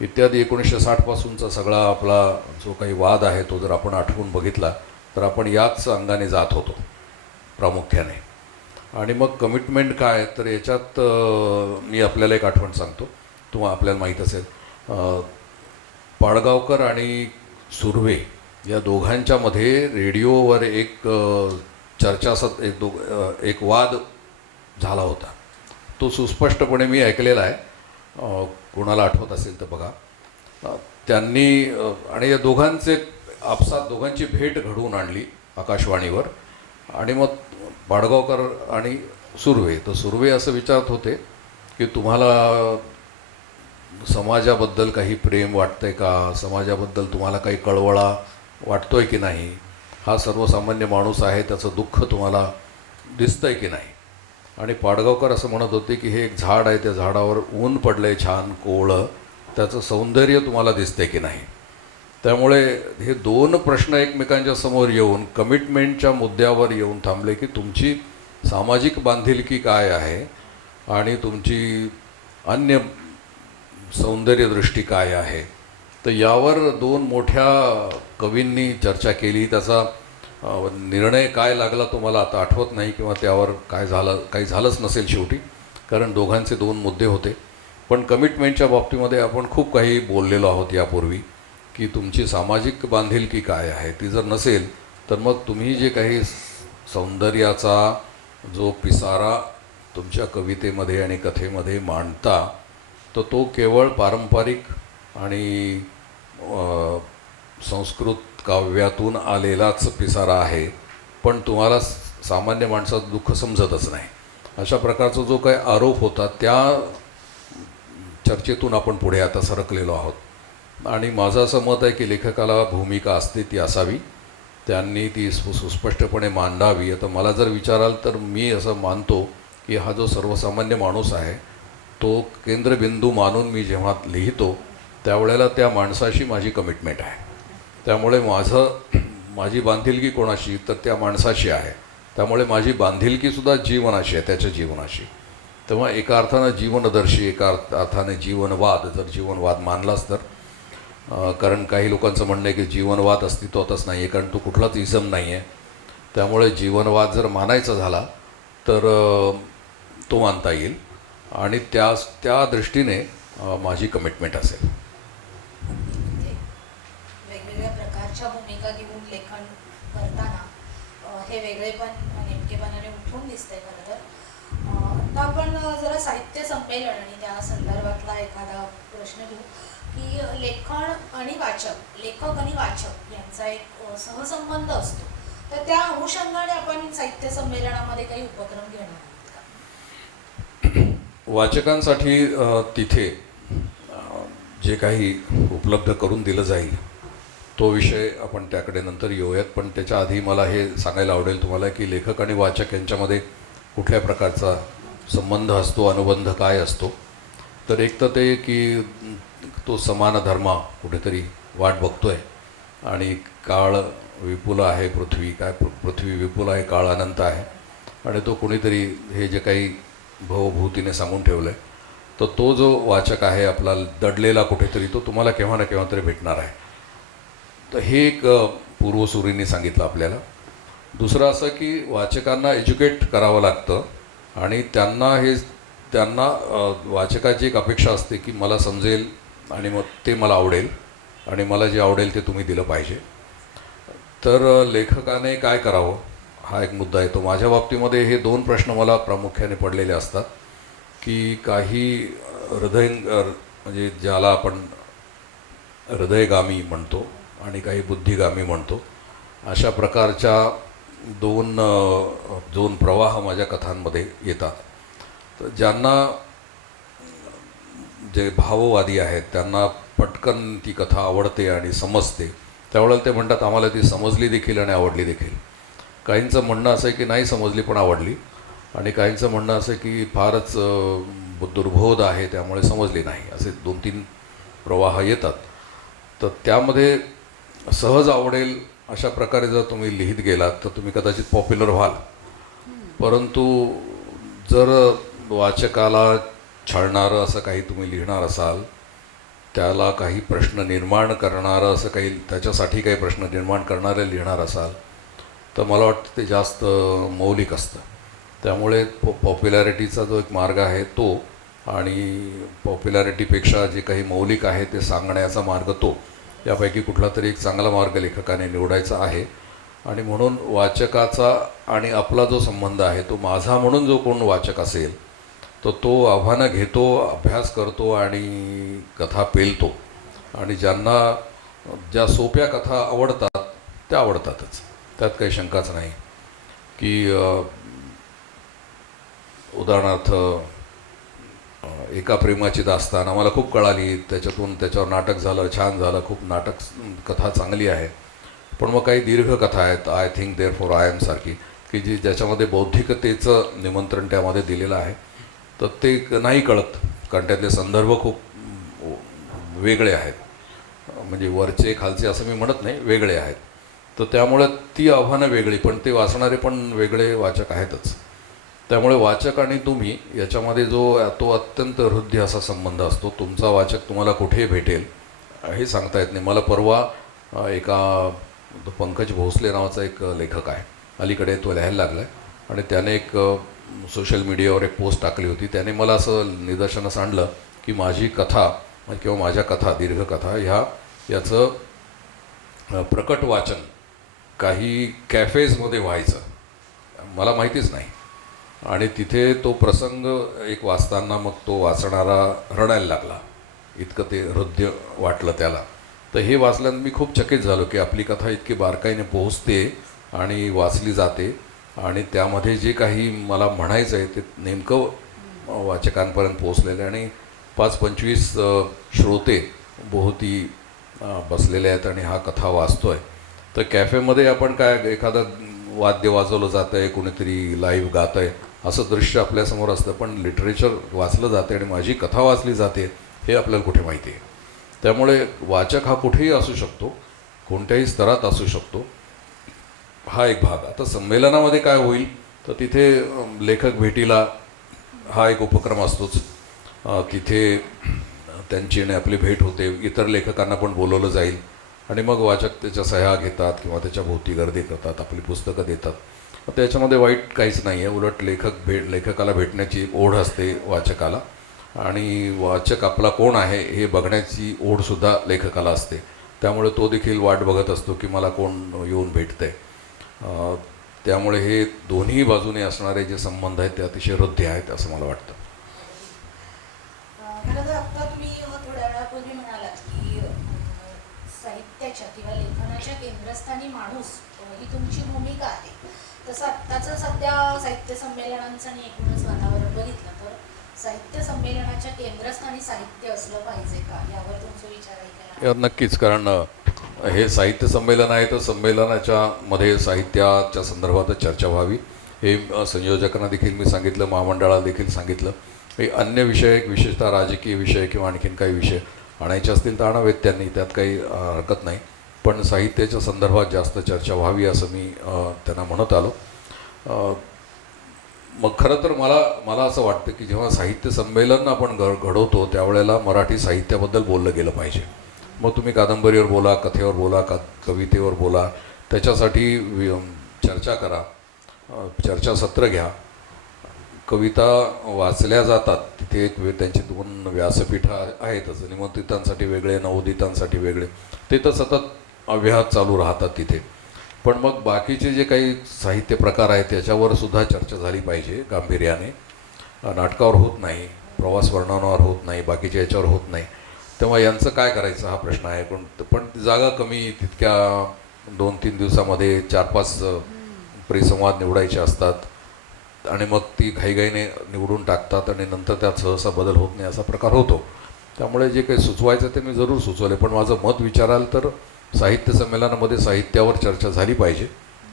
इत्यादी. 1960पासूनचा सगळा आपला जो काही वाद आहे तो जर आपण आठवून बघितला तर आपण याच अंगाने जात होतो प्रामुख्याने. आणि मग कमिटमेंट काय, तर याच्यात मी आपल्याला एक आठवण सांगतो, आपल्याला माहीत असेल. पाडगावकर आणि सुर्वे या दोघांच्यामध्ये रेडिओवर एक एक वाद झाला होता. तो सुस्पष्टपणे मी ऐकलेला आहे, कोणाला आठवत असेल तर बघा. त्यांनी आणि या दोघांचे आपसात दोघांची भेट घडवून आणली आकाशवाणीवर. आणि मग पाडगावकर आणि सुर्वे, तर सुर्वे असं विचारत होते की तुम्हाला समाजाबद्दल काही प्रेम वाटतंय का, समाजाबद्दल तुम्हाला काही कळवळा वाटतोय की नाही. हा सर्वसामान्य माणूस आहे, त्याचं दुःख तुम्हाला दिसतंय की नाही. आणि पाडगावकर असं म्हणत होते की हे एक झाड आहे, त्या झाडावर ऊन पडलंय छान कोवळं, त्याचं सौंदर्य तुम्हाला दिसतंय की नाही. त्यामुळे हे दोन प्रश्न एकमेकांच्या समोर येऊन कमिटमेंटच्या मुद्द्यावर येऊन थांबले की तुमची सामाजिक बांधिलकी काय आहे आणि तुमची अन्य सौंदर्यदृष्टी काय आहे. तर यावर दोन मोठ्या कवींनी चर्चा केली. त्याचा निर्णय काय लागला तो मला आता आठवत नाही, किंवा त्यावर काय झालं, काही झालंच नसेल शेवटी, कारण दोघांचे दोन मुद्दे होते. पण कमिटमेंटच्या बाबतीमध्ये आपण खूप काही बोललेलो आहोत यापूर्वी की तुमची सामाजिक बांधिलकी काय आहे. ती जर नसेल तर मग तुम्ही जे काही सौंदर्याचा जो पिसारा तुमच्या कवितेमध्ये आणि कथेमध्ये मांडता, तर तो केवळ पारंपरिक आणि संस्कृत काव्यातून आलेलाच पिसारा आहे, पण तुम्हाला सामान्य माणसाचं दुःख समजतच नाही. अशा प्रकारचा जो काही आरोप होता त्या चर्चेतून आपण पुढे आता सरकलेलो आहोत. आणि माझं असं मत आहे की लेखकाला भूमिका असते ती असावी, त्यांनी ती सुस्पष्टपणे मांडावी. आता मला जर विचाराल तर मी असं मानतो की हा जो सर्वसामान्य माणूस आहे तो केंद्रबिंदू मानून मी जेव्हा लिहितो त्यावेळेला त्या माणसाशी माझी कमिटमेंट आहे. त्यामुळे माझी बांधिलकी कोणाशी, तर त्या माणसाशी आहे. त्यामुळे माझी बांधिलकीसुद्धा जीवनाशी आहे, त्याच्या जीवनाशी. तेव्हा एका अर्थानं जीवनदर्शी, एका अर्थाने जीवनवाद, जर जीवनवाद मानलाच तर, कारण काही लोकांचं म्हणणं आहे की जीवनवाद अस्तित्वातच नाही आहे, कारण तो कुठलाच इझम नाही आहे. त्यामुळे जीवनवाद जर मानायचा झाला तर तो मानता येईल, आणि त्या दृष्टीने माझी कमिटमेंट असेल. वेगवेगळ्या प्रकारच्या भूमिका घेऊन लेखन करताना हे वेगळेपण नेमकेपणाने उठून दिसतंय. खरं तर आता आपण जरा साहित्य संमेलन आणि त्या संदर्भातला एखादा प्रश्न घेऊ की लेखन आणि वाचक, लेखक आणि वाचक यांचा एक सहसंबंध असतो. तर त्या अनुषंगाने आपण साहित्य संमेलनामध्ये काही उपक्रम घेणार आहोत का? वाचकांसाठी तिथे जे काही उपलब्ध करून दिलं जाईल तो विषय आपण त्याकडे नंतर येऊयात. पण त्याच्या आधी मला हे सांगायला आवडेल तुम्हाला की लेखक आणि वाचक यांच्यामध्ये कुठल्या प्रकारचा संबंध असतो, अनुबंध काय असतो. तर एक तर ते की तो समान धर्मा कुठेतरी वाट बघतोय, आणि काळ विपुल आहे, पृथ्वी विपुल आहे, काळ अनंत आहे, आणि तो कुणीतरी हे जे काही भवभूतीने सांगून ठेवलं आहे, तर तो जो वाचक आहे आपला दडलेला कुठेतरी, तो तुम्हाला केव्हा ना केव्हा तरी भेटणार आहे. तर हे एक पूर्वसुरींनी सांगितलं आपल्याला. दुसरं असं की वाचकांना एज्युकेट करावं लागतं, आणि त्यांना वाचकाची एक अपेक्षा असते की मला समजेल आणि मग ते मला आवडेल, आणि मला जे आवडेल ते तुम्ही दिलं पाहिजे. तर लेखकाने काय करावं हा एक मुद्दा आहे. तो माझ्या बाबतीमध्ये हे दोन प्रश्न मला प्रामुख्याने पडलेले असतात की काही म्हणजे ज्याला आपण हृदयगामी म्हणतो आणि काही बुद्धिगामी म्हणतो, अशा प्रकारच्या दोन प्रवाह माझ्या कथांमध्ये येतात. तर ज्यांना जे भाववादी आहेत त्यांना पटकन ती कथा आवडते आणि समजते, त्यावेळेला ते म्हणतात आम्हाला ती समजली देखील आणि आवडली देखील. काहींचं म्हणणं असं आहे की नाही समजली पण आवडली, आणि काहींचं म्हणणं असं आहे की फारच दुर्बोध आहे त्यामुळे समजली नाही. असे 2-3 प्रवाह येतात. तर त्यामध्ये सहज आवडेल अशा प्रकारे जर तुम्ही लिहित गेलात तर तुम्ही कदाचित पॉप्युलर व्हाल, परंतु जर वाचकाला छळणारं असं काही तुम्ही लिहिणार असाल, त्याला काही प्रश्न निर्माण करणारं असं काही, त्याच्यासाठी काही प्रश्न निर्माण करणारे लिहिणार असाल, तर मला वाटतं ते जास्त मौलिक असतं. त्यामुळे पॉप्युलॅरिटीचा जो एक मार्ग आहे तो, आणि पॉप्युलॅरिटीपेक्षा जे काही मौलिक आहे ते सांगण्याचा मार्ग तो, यापैकी कुठला तरी एक चांगला मार्ग लेखकाने निवडायचा आहे. आणि म्हणून वाचकाचा आणि आपला जो संबंध आहे तो, माझा म्हणून जो कोण वाचक असेल तर तो आव्हानं घेतो, अभ्यास करतो आणि कथा पेलतो. आणि ज्या सोप्या कथा आवडतात त्या आवडतातच, त्यात काही शंकाच नाही. की उदाहरणार्थ एका प्रेमाची दास्तान आम्हाला खूप कळाली, त्याच्यावर नाटक झालं, छान झालं, खूप कथा चांगली आहे. पण मग काही दीर्घ कथा आहेत, I think therefore I am सारखी, की ज्याच्यामध्ये बौद्धिकतेचं निमंत्रण त्यामध्ये दिलेलं आहे, तर ते नाही कळत, कारण त्यातले संदर्भ खूप वेगळे आहेत. म्हणजे वरचे खालचे असं मी म्हणत नाही, वेगळे आहेत. तर त्यामुळे ती आव्हानं वेगळी, पण ते वाचणारे पण वेगळे वाचक आहेतच. त्यामुळे वाचक आणि तुम्ही याच्यामध्ये तो अत्यंत हृदय असा संबंध असतो. तुमचा वाचक तुम्हाला कुठेही भेटेल हे सांगता येत नाही. मला परवा एका पंकज भोसले नावाचा एक लेखक आहे, अलीकडे तो लिहायला लागला आहे, आणि त्याने एक सोशल मीडियावर एक पोस्ट टाकली होती. त्याने मला असं निदर्शनास आणलं की माझी कथा किंवा माझ्या कथा, दीर्घकथा याचं प्रकट वाचन काही कॅफेजमध्ये व्हायचं, मला माहितीच नाही. आणि तिथे तो प्रसंग एक वाचताना मग तो वाचणारा रडायला लागला, इतकं ते हृदय वाटलं त्याला. तर हे वाचल्यानं मी खूप चकित झालो की आपली कथा इतकी बारकाईने पोहोचते आणि वाचली जाते, आणि त्यामध्ये जे काही मला म्हणायचं आहे ते नेमकं वाचकांपर्यंत पोहोचलेलं आहे. आणि 5-25 श्रोते भोवती बसलेले आहेत आणि हा कथा वाचतो आहे. तर कॅफेमध्ये आपण काय एखादं वाद्य वाजवलं जातं आहे, कोणीतरी लाईव्ह गातं आहे, असं दृश्य आपल्यासमोर असतं, पण लिटरेचर वाचलं जाते आणि माझी कथा वाचली जाते हे आपल्याला कुठे माहिती आहे. त्यामुळे वाचक हा कुठेही असू शकतो, कोणत्याही स्तरात असू शकतो, हा एक भाग. आता संमेलनामध्ये काय होईल, तर तिथे लेखक भेटीला हा एक उपक्रम असतोच. तिथे त्यांची आणि आपली भेट होते, इतर लेखकांना पण बोलवलं जाईल, आणि मग वाचक त्याच्या सह्या घेतात किंवा त्याच्या भोवती गर्दी करतात, आपली पुस्तकं देतात. त्याच्यामध्ये वाईट काहीच नाही आहे. उलट लेखकाला भेटण्याची एक ओढ असते वाचकाला, आणि वाचक आपला कोण आहे हे बघण्याची ओढसुद्धा लेखकाला असते. त्यामुळे तो देखील वाट बघत असतो की मला कोण येऊन भेटतंय. त्यामुळे हे दोन्ही बाजूने असणारे जे संबंध आहेत ते अतिशय हृदय आहेत असं मला वाटतं. खरं तर आत्ता तुम्ही थोड्या वेळापूर्वी म्हणालात की साहित्याच्या किंवा लेखनाच्या केंद्रस्थानी माणूस ही तुमची भूमिका आहे. तसं आत्ताचं सध्या साहित्य संमेलनांचं आणि एकूणच वातावरण बघितलं तर साहित्य संमेलनाच्या केंद्रस्थानी साहित्य असलं पाहिजे का, यावर तुमचा विचार आहे का? नक्कीच, कारण हे साहित्य संमेलन आहे, तर संमेलनाच्या मध्ये साहित्याच्या संदर्भात चर्चा व्हावी हे संयोजकांना देखील मी सांगितलं, महामंडळाला देखील सांगितलं. हे अन्य विषय, विशेषतः राजकीय विषय किंवा आणखीन काही विषय आणायचे असतील तर आणावेत त्यांनी, त्यात काही हरकत नाही, पण साहित्याच्या संदर्भात जास्त चर्चा व्हावी असं मी त्यांना म्हणत आलो. मग खरं तर मला असं वाटतं की जेव्हा साहित्य संमेलन आपण घडवतो त्यावेळेला मराठी साहित्याबद्दल बोललं गेलं पाहिजे. मग तुम्ही कादंबरीवर बोला, कथेवर बोला, कवितेवर बोला, त्याच्यासाठी चर्चा करा, चर्चासत्र घ्या. कविता वाचल्या जातात, तिथे एक त्यांची 2 व्यासपीठं आहेतच, निमंत्रितांसाठी वेगळे, नवोदितांसाठी वेगळे, ते तर सतत अव्याहत चालू राहतात तिथे. पण मग बाकीचे जे काही साहित्य प्रकार आहेत त्याच्यावर सुद्धा चर्चा झाली पाहिजे गांभीर्याने. नाटकावर होत नाही, प्रवास वर्णनावर होत नाही, बाकीच्या याच्यावर होत नाही. तेव्हा यांचं काय करायचं हा प्रश्न आहे. पण जागा कमी, तितक्या 2-3 दिवसामध्ये 4-5 परिसंवाद निवडायचे असतात, आणि मग ती घाईघाईने निवडून टाकतात आणि नंतर त्यात सहसा बदल होत नाही, असा प्रकार होतो. त्यामुळे जे काही सुचवायचं ते मी जरूर सुचवले, पण माझं मत विचाराल तर साहित्य संमेलनामध्ये साहित्यावर चर्चा झाली पाहिजे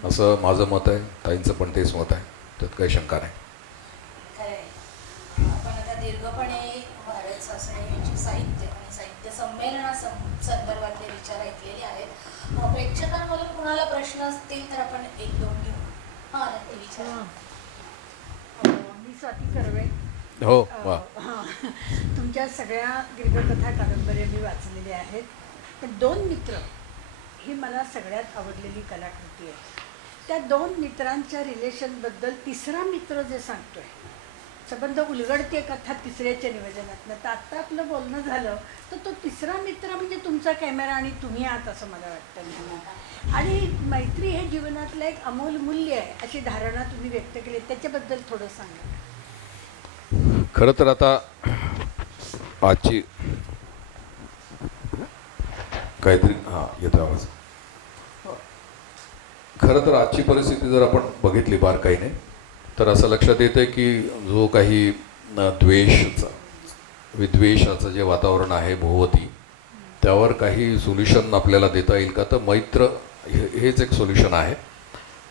असं माझं मत आहे. ताईंचं पण तेच मत आहे, त्यात काही शंका नाही. आपण आता दीर्घपणे भारत सासणे यांची साहित्य आणि साहित्य संमेलना संदर्भातले विचार ऐकलेले आहेत. प्रेक्षकांमधून कुणाला प्रश्न असतील तर आपण 1-2 घेऊ. हां, नक्की विचारा. मी स्वाती कर्वे. हो, वा. तुमच्या सगळ्या दीर्घकथा, कादंबऱ्या मी वाचलेल्या आहेत, पण 2 मित्र ही मला सगळ्यात आवडलेली कलाकृती आहे. त्या 2 मित्रांच्या रिलेशनबद्दल तिसरा मित्र जे सांगतोय, संबंध उलगडते कथा तिसऱ्याच्या निवेदनातनं. तर आत्ता आपलं बोलणं झालं तर तो तिसरा मित्र म्हणजे तुमचा कॅमेरा आणि तुम्ही आहात असं मला वाटतं. आणि मैत्री हे जीवनातलं एक अमोल मूल्य आहे अशी धारणा तुम्ही व्यक्त केली, त्याच्याबद्दल थोडं सांगा. खरं तर आता आजची काहीतरी येतो आवाज. खरं तर आजची परिस्थिती जर आपण बघितली बारकाईने तर असं लक्षात येतं की जो काही विद्वेषाचं जे वातावरण आहे भोवती, त्यावर काही सोल्युशन आपल्याला देता येईल का, तर मैत्र हेच एक सोल्युशन आहे.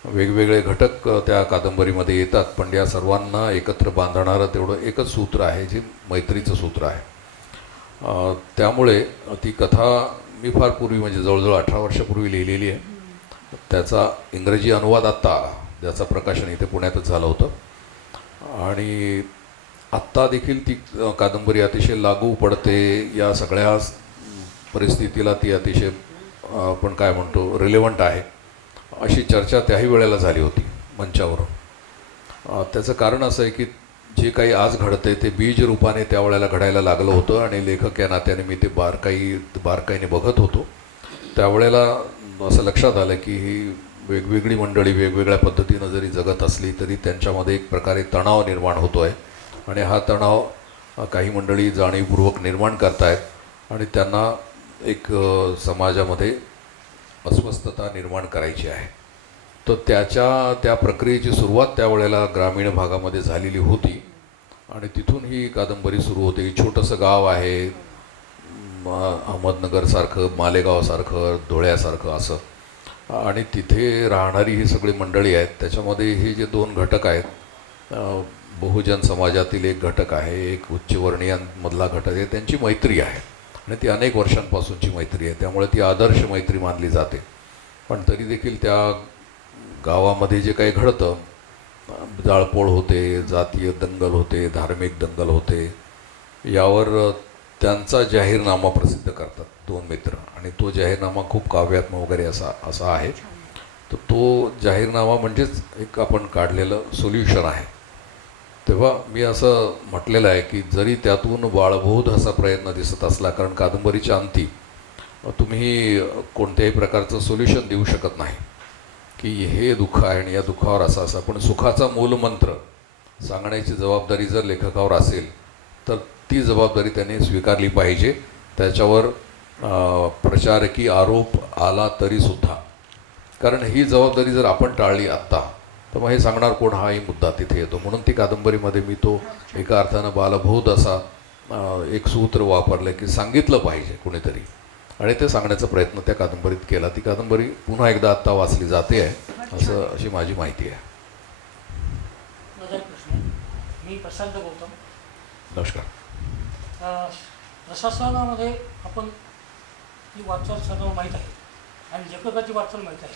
वेगवेगळे घटक त्या कादंबरीमध्ये येतात, पण या सर्वांना एकत्र बांधणारं तेवढं एकच सूत्र आहे, जे मैत्रीचं सूत्र आहे. त्यामुळे ती कथा मी फार पूर्वी, म्हणजे जवळजवळ 18 वर्षापूर्वी लिहिलेली आहे. त्याचा इंग्रजी अनुवाद आत्ता आला, ज्याचं प्रकाशन इथे पुण्यातच झालं होतं. आणि आत्ता देखील ती कादंबरी अतिशय लागू पडते, या सगळ्या परिस्थितीला ती अतिशय आपण काय म्हणतो रिलेव्हंट आहे, अशी चर्चा त्याही वेळेला झाली होती मंचावरून. त्याचं कारण असं आहे की जे काही आज घडते ते बीज रूपाने त्यावेळेला घडायला लागलं होतं, आणि लेखक या नात्याने मी ते बारकाईने बघत होतो. त्यावेळेला असं लक्षात आलं की ही वेगवेगळी मंडळी वेगवेगळ्या पद्धतीनं जरी जगत असली तरी त्यांच्यामध्ये एक प्रकारे तणाव निर्माण होतो आहे, आणि हा तणाव काही मंडळी जाणीवपूर्वक निर्माण करतायत आणि त्यांना एक समाजामध्ये अस्वस्थता निर्माण करायची आहे. तर त्या प्रक्रियेची सुरुवात त्यावेळेला ग्रामीण भागामध्ये झालेली होती, आणि तिथून ही कादंबरी सुरू होते. छोटंसं गाव आहे, अहमदनगरसारखं, मालेगावसारखं, धुळ्यासारखं असं, आणि तिथे राहणारी ही सगळी मंडळी आहेत. त्याच्यामध्ये हे जे 2 घटक आहेत, बहुजन समाजातील एक घटक आहे, एक उच्चवर्णीयांमधला घटक आहे, त्यांची मैत्री आहे, आणि ती अनेक वर्षांपासूनची मैत्री आहे. त्यामुळे ती आदर्श मैत्री मानली जाते. पण तरी देखील त्या गावामध्ये जे काही घडतं, जाळपोळ होते, जातीय दंगल होते, धार्मिक दंगल होते, यावर त्यांचा जाहीरनामा प्रसिद्ध करतात 2 मित्र, आणि तो जाहीरनामा खूप काव्यात्मक वगैरे असा आहे. तर तो जाहीरनामा म्हणजेच एक आपण काढलेलं सोल्युशन आहे. तेव्हा मी असं म्हटलेलं आहे की जरी त्यातून बाळबोध असा प्रयत्न दिसत असला, कारण कादंबरीच्या अंती तुम्ही कोणत्याही प्रकारचं सोल्युशन देऊ शकत नाही की हे दुःख आहे आणि या दुःखावर असं, पण सुखाचा मूलमंत्र सांगण्याची जबाबदारी जर लेखकावर असेल तर ती जबाबदारी त्याने स्वीकारली पाहिजे. त्याच्यावर प्रचारकी आरोप आला तरीसुद्धा, कारण ही जबाबदारी जर आपण टाळली आत्ता तर मग हे सांगणार कोण, हाही मुद्दा तिथे येतो. म्हणून ती कादंबरीमध्ये मी तो एका अर्थानं बालबोध असा एक सूत्र वापरलं की सांगितलं पाहिजे कुणीतरी, आणि ते सांगण्याचा प्रयत्न त्या कादंबरीत केला. ती कादंबरी पुन्हा एकदा आत्ता वाचली जाते आहे अशी माझी माहिती आहे. मी प्रशांत गौतम. नमस्कार. प्रशासनामध्ये आपण ही वाटचाल सर्व माहीत आहे आणि लेखकाची वाटचाल माहीत आहे.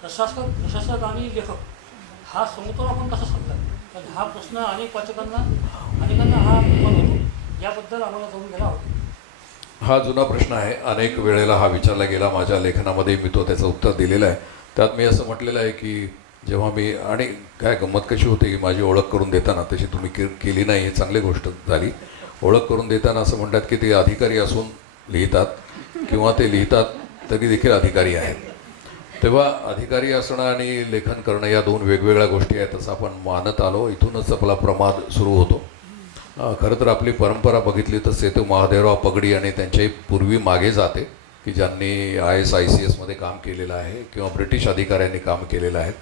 प्रशासक आणि लेखक हा समतोल आपण कसा साधला, तर हा प्रश्न अनेक वाचकांना हा निर्माण होतो. याबद्दल आम्हाला जाऊन घ्यायला हवं. हा जुना प्रश्न आहे, अनेक वेळेला हा विचारला गेला. माझ्या लेखनामध्ये मी त्याचं उत्तर दिलेलं आहे. त्यात मी असं म्हटलेलं आहे की जेव्हा मी, आणि काय गंमत कशी होते की माझी ओळख करून देताना, तशी तुम्ही केली नाही ही चांगली गोष्ट झाली, ओळख करून देताना असं म्हणतात की ते अधिकारी असून लिहितात किंवा ते लिहितात तरी देखील अधिकारी आहेत. तेव्हा अधिकारी असणं आणि लेखन करणं या 2 वेगवेगळ्या गोष्टी आहेत असं आपण मानत आलो. इथूनच आपला प्रमाद सुरू होतो. खरं तर आपली परंपरा बघितली तर सेतू महादेवराव पगडी आणि त्यांच्याही पूर्वी मागे जाते की ज्यांनी IAS ICS मध्ये काम केलेलं आहे किंवा ब्रिटिश अधिकाऱ्यांनी काम केलेलं आहे.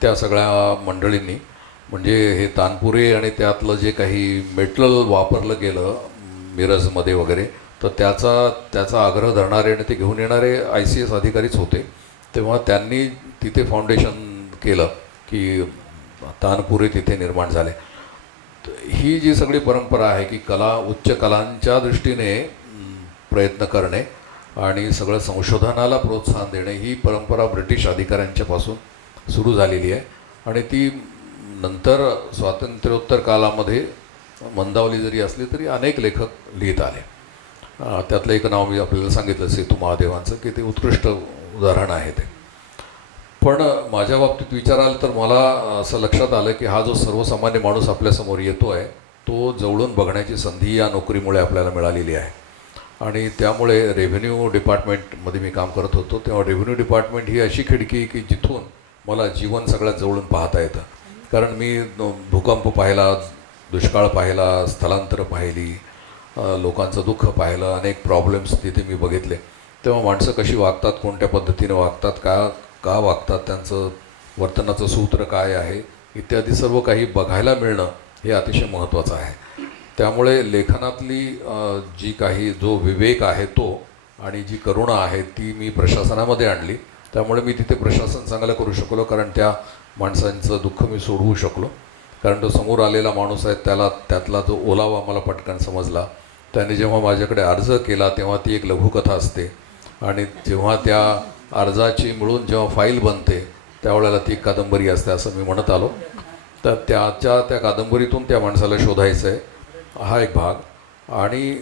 त्या सगळ्या मंडळींनी, म्हणजे हे तानपुरे आणि त्यातलं जे काही मेटल वापरलं गेलं मिरजमध्ये वगैरे, तर त्याचा आग्रह धरणारे आणि ते घेऊन येणारे ICS अधिकारीच होते. तेव्हा त्यांनी तिथे फाउंडेशन केलं की तानपुरे तिथे निर्माण झाले. ही जी सगळी परंपरा आहे की उच्च कलांच्या दृष्टीने प्रयत्न करणे आणि सगळं संशोधनाला प्रोत्साहन देणे, ही परंपरा ब्रिटिश अधिकाऱ्यांच्यापासून सुरू झालेली आहे. आणि ती नंतर स्वातंत्र्योत्तर कालामध्ये मंदावली जरी असली तरी अनेक लेखक लिहित आले. त्यातलं एक नाव मी आपल्याला सांगितलं, सेतू महादेवांचं, की ते उत्कृष्ट उदाहरण आहे ते. पण माझ्या बाबतीत विचाराल तर मला असं लक्षात आलं की हा जो सर्वसामान्य माणूस आपल्यासमोर येतो आहे तो जवळून बघण्याची संधी या नोकरीमुळे आपल्याला मिळालेली आहे. आणि त्यामुळे रेव्हेन्यू डिपार्टमेंटमध्ये मी काम करत होतो, तेव्हा रेव्हेन्यू डिपार्टमेंट ही अशी खिडकी की जिथून मला जीवन सगळ्यात जवळून पाहता येतं. कारण मी भूकंप पाहिला, दुष्काळ पाहिला, स्थलांतर पाहिली, लोकांचं दुःख पाहिलं, अनेक प्रॉब्लेम्स तिथे मी बघितले. तेव्हा माणसं कशी वागतात, कोणत्या पद्धतीने वागतात, का वागतात, त्यांचं वर्तनाचं सूत्र काय आहे, इत्यादी सर्व काही बघायला मिळणं हे अतिशय महत्त्वाचं आहे. त्यामुळे लेखनातली जो विवेक आहे तो आणि जी करुणा आहे ती मी प्रशासनामध्ये आणली त्यामुळे मी तिथे प्रशासन चांगलं करू शकलो, कारण त्या माणसांचं दुःख मी सोडवू शकलो. कारण तो समोर आलेला माणूस आहे, त्यातला जो ओलावा मला पटकन समजला. त्याने जेव्हा माझ्याकडे अर्ज केला तेव्हा ती एक लघुकथा असते, आणि जेव्हा त्या अर्जाची मिळून जेव्हा फाईल बनते त्यावेळेला ती कादंबरी असते असं मी म्हणत आलो. तर त्या कादंबरीतून त्या माणसाला शोधायचं आहे, हा एक भाग. आणि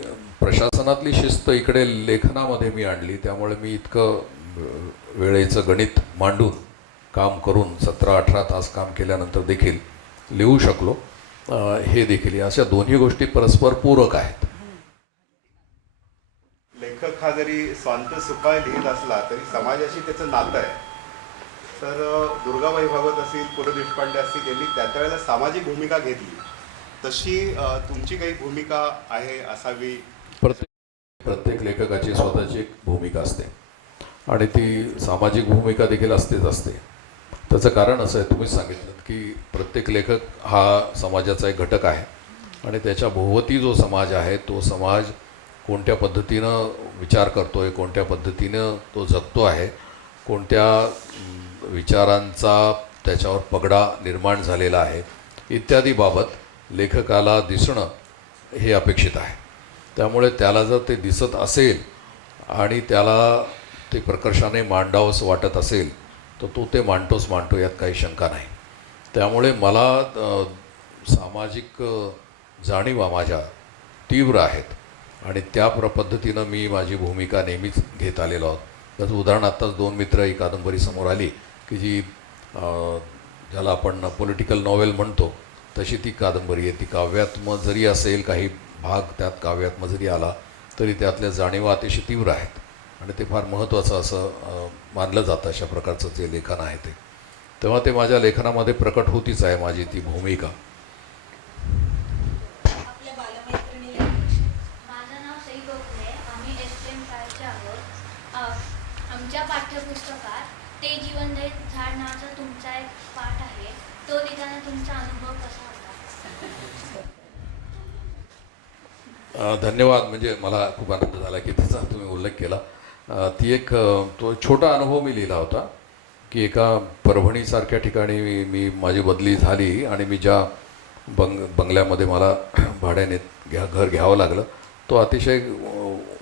प्रशासनातली शिस्त इकडे लेखनामध्ये मी आणली, त्यामुळे मी इतकं वेळेचं गणित मांडून काम करून 17-18 तास काम केल्यानंतर देखील लिहू शकलो. हे देखील, अशा दोन्ही गोष्टी परस्पर पूरक आहेत. लेखक हा जरी स्वांत सुखाय लिहित असला तरी समाजाशी त्याचं नातं आहे. तर दुर्गाबाई भागवत असतील, पु ल देशपांडे असतील, यांनी त्या वेळेला सामाजिक भूमिका घेतली, तशी तुमची काही भूमिका आहे असावी? प्रत्येक लेखकाची स्वतःची एक भूमिका असते, आणि ती सामाजिक भूमिका देखील असते. त्याचं कारण असं आहे, तुम्हीच सांगितलं की प्रत्येक लेखक हा समाजाचा एक घटक आहे, आणि त्याच्या भोवती जो समाज आहे तो समाज कोणत्या पद्धतीनं विचार करतो आहे, कोणत्या पद्धतीनं तो जगतो आहे, कोणत्या विचारांचा त्याच्यावर पगडा निर्माण झालेला आहे इत्यादी बाबत लेखकाला दिसणं हे अपेक्षित आहे. त्यामुळे त्याला जर ते दिसत असेल आणि त्याला ते प्रकर्षाने मांडावंसं वाटत असेल तर तो ते मांडतो, यात काही शंका नाही. त्यामुळे मला सामाजिक जाणीवा माझ्या तीव्र आहेत, आणि त्या पद्धतीनं मी माझी भूमिका नेहमीच घेत आलेलो आहोत. त्याचं उदाहरण आत्ताच 2 मित्र ही कादंबरी समोर आली की जी ज्याला आपण पॉलिटिकल नॉवेल म्हणतो तशी ती कादंबरी आहे. ती काव्यात्मक जरी असेल, काही भाग त्यात काव्यात्मक जरी आला तरी त्यातल्या जाणीवा अतिशय तीव्र आहेत, आणि ते फार महत्त्वाचं असं मानलं जातं अशा प्रकारचं जे लेखन आहे ते. तेव्हा ते माझ्या लेखनामध्ये प्रकट होतीच आहे माझी ती भूमिका. आपल्या बालमैत्रिणीला एक प्रश्न. माझं नाव सई गोखले. आम्ही एसटीएम शाळेचे आहोत. आमच्या पाठ्यपुस्तकात ते जीवन दे झाड नावाचा तुमचा एक पाठ आहे. तो लिहिताना तुमचा अनुभव कसा होता? धन्यवाद. म्हणजे मला खूप आनंद झाला की त्याचा तुम्ही उल्लेख केला. ती एक तो छोटा अनुभव मी लिहिला होता की एका परभणीसारख्या ठिकाणी मी माझी बदली झाली, आणि मी ज्या बंगल्यामध्ये मला भाड्याने घर घ्यावं लागलं तो अतिशय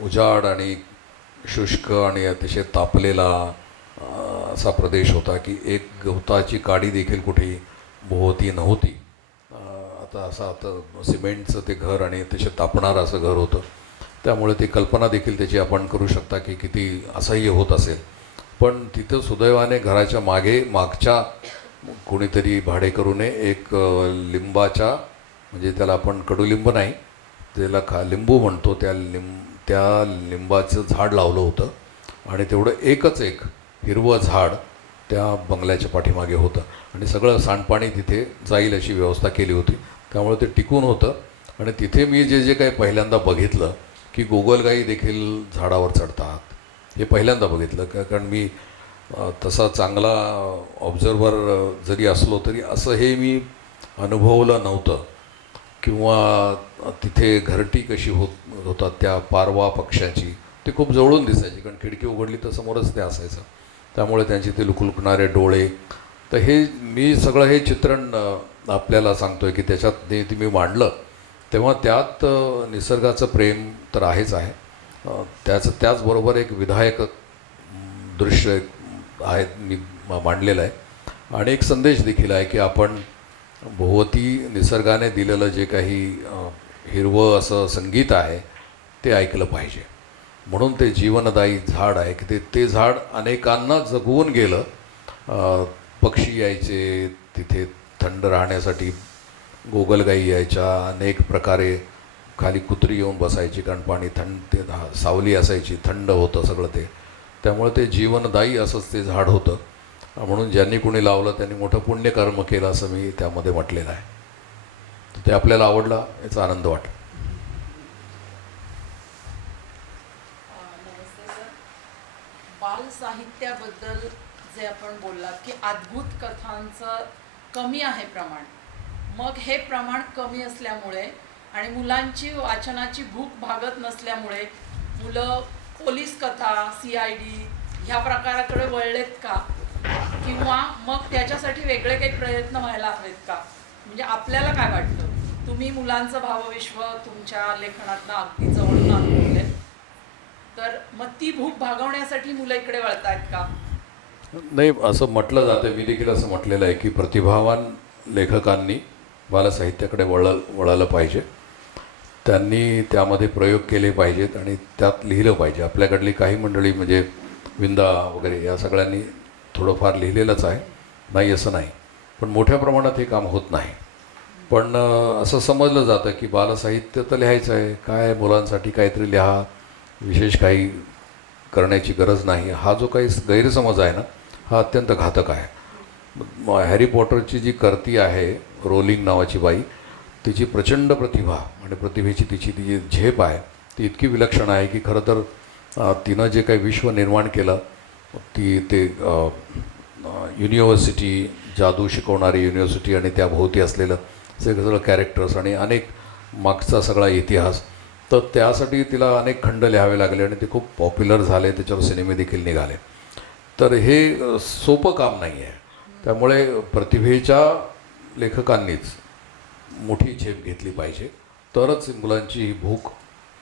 उजाड आणि शुष्क आणि अतिशय तापलेला असा प्रदेश होता की एक गवताची काडी देखील कुठेही भोवती नव्हती. आता सिमेंटचं ते घर आणि अतिशय तापणारं असं घर होतं. त्यामुळे ती कल्पना देखील त्याची आपण करू शकता की किती असह्य होत असेल. पण तिथं सुदैवाने घराच्या मागच्या कोणीतरी भाडेकरूने एक लिंबाच्या, म्हणजे त्याला आपण कडुलिंब नाही, त्याला लिंबू म्हणतो, त्या लिंबाचं झाड लावलं होतं, आणि तेवढं एकच एक हिरवं झाड त्या बंगल्याच्या पाठीमागे होतं, आणि सगळं सांडपाणी तिथे जाईल अशी व्यवस्था केली होती. त्यामुळे ते टिकून होतं. आणि तिथे मी जे काही पहिल्यांदा बघितलं की गोगलगाई देखील झाडावर चढतात, हे पहिल्यांदा बघितलं. कारण मी तसा चांगला ऑब्झर्वर जरी असलो तरी असं हे मी अनुभवलं नव्हतं. किंवा तिथे घरटी कशी होतात त्या पारवा पक्ष्याची, ती खूप जवळून दिसायची, कारण खिडकी उघडली तर समोरच ते असायचं. त्यामुळे त्यांचे ते लुकलुकणारे डोळे. तर हे मी सगळं हे चित्रण आपल्याला सांगतो आहे की त्याच्यात ते मी मांडलं तेव्हा त्यात निसर्गाचं प्रेम तर आहेच आहे, त्याचबरोबर एक विधायक दृश्य आहे मी मांडलेलं आहे, आणि एक संदेश देखील आहे की आपण भोवती निसर्गाने दिलेलं जे काही हिरवं असं संगीत आहे ते ऐकलं पाहिजे. म्हणून ते जीवनदायी झाड आहे की ते झाड अनेकांना जगवून गेलं. पक्षी यायचे तिथे थंड राहण्यासाठी, गोगलगाई यायच्या, अनेक प्रकारे खाली कुत्री येऊन बसायची, कारण पाणी थंड, ते सावली असायची, थंड होतं सगळं ते. त्यामुळे ते जीवनदायी असंच ते झाड होतं. म्हणून ज्यांनी कोणी लावलं त्यांनी मोठं पुण्यकर्म केलं असं मी त्यामध्ये म्हटलेलं आहे. तर ते आपल्याला आवडला याचा आनंद वाटला. नमस्ते सर. बाल साहित्याबद्दल जे आपण बोललात की अद्भुत कथांचं कमी आहे प्रमाण, मग हे प्रमाण कमी असल्यामुळे आणि मुलांची वाचनाची भूक भागत नसल्यामुळे मुलं पोलीस कथा, CID ह्या प्रकाराकडे वळलेत का, किंवा मग त्याच्यासाठी वेगळे काही प्रयत्न व्हायला हवेत का? म्हणजे आपल्याला काय वाटतं? तुम्ही मुलांचं भावविश्व तुमच्या लेखनातनं अगदी जवळून अनुभवले, तर मग ती भूक भागवण्यासाठी मुलं इकडे वळतायत का? नाही, असं म्हटलं जातं, मी देखील असं म्हटलेलं आहे की प्रतिभावान लेखकांनी बालसाहित्याकडे वळालं पाहिजे. त्यांनी त्यामध्ये प्रयोग केले पाहिजेत आणि त्यात लिहिलं पाहिजे. आपल्याकडली काही मंडळी म्हणजे विंदा वगैरे या सगळ्यांनी थोडंफार लिहिलेलंच आहे, नाही असं नाही, पण मोठ्या प्रमाणात हे काम होत नाही. पण असं समजलं जातं की बालसाहित्य तर लिहायचं आहे, काय मुलांसाठी काहीतरी लिहा, विशेष काही करण्याची गरज नाही. हा जो काही गैरसमज आहे ना, हा अत्यंत घातक आहे. हॅरी पॉटरची जी कर्ती आहे, रोलिंग नावाची बाई, तिची प्रचंड प्रतिभा आणि प्रतिभेची तिची जी झेप आहे ती इतकी विलक्षण आहे की खरं तर तिनं जे काही विश्व निर्माण केलं, ते युनिव्हर्सिटी, जादू शिकवणारी युनिव्हर्सिटी आणि त्याभोवती असलेलं सगळं कॅरेक्टर्स आणि अनेक मागचा सगळा इतिहास, तर त्यासाठी तिला अनेक खंड लिहावे लागले आणि ते खूप पॉप्युलर झाले, त्याच्यावर सिनेमे देखील निघाले. तर हे सोपं काम नाही आहे. त्यामुळे प्रतिभेच्या लेखकांनीच मोठी झेप घेतली पाहिजे, तरच मुलांची ही भूक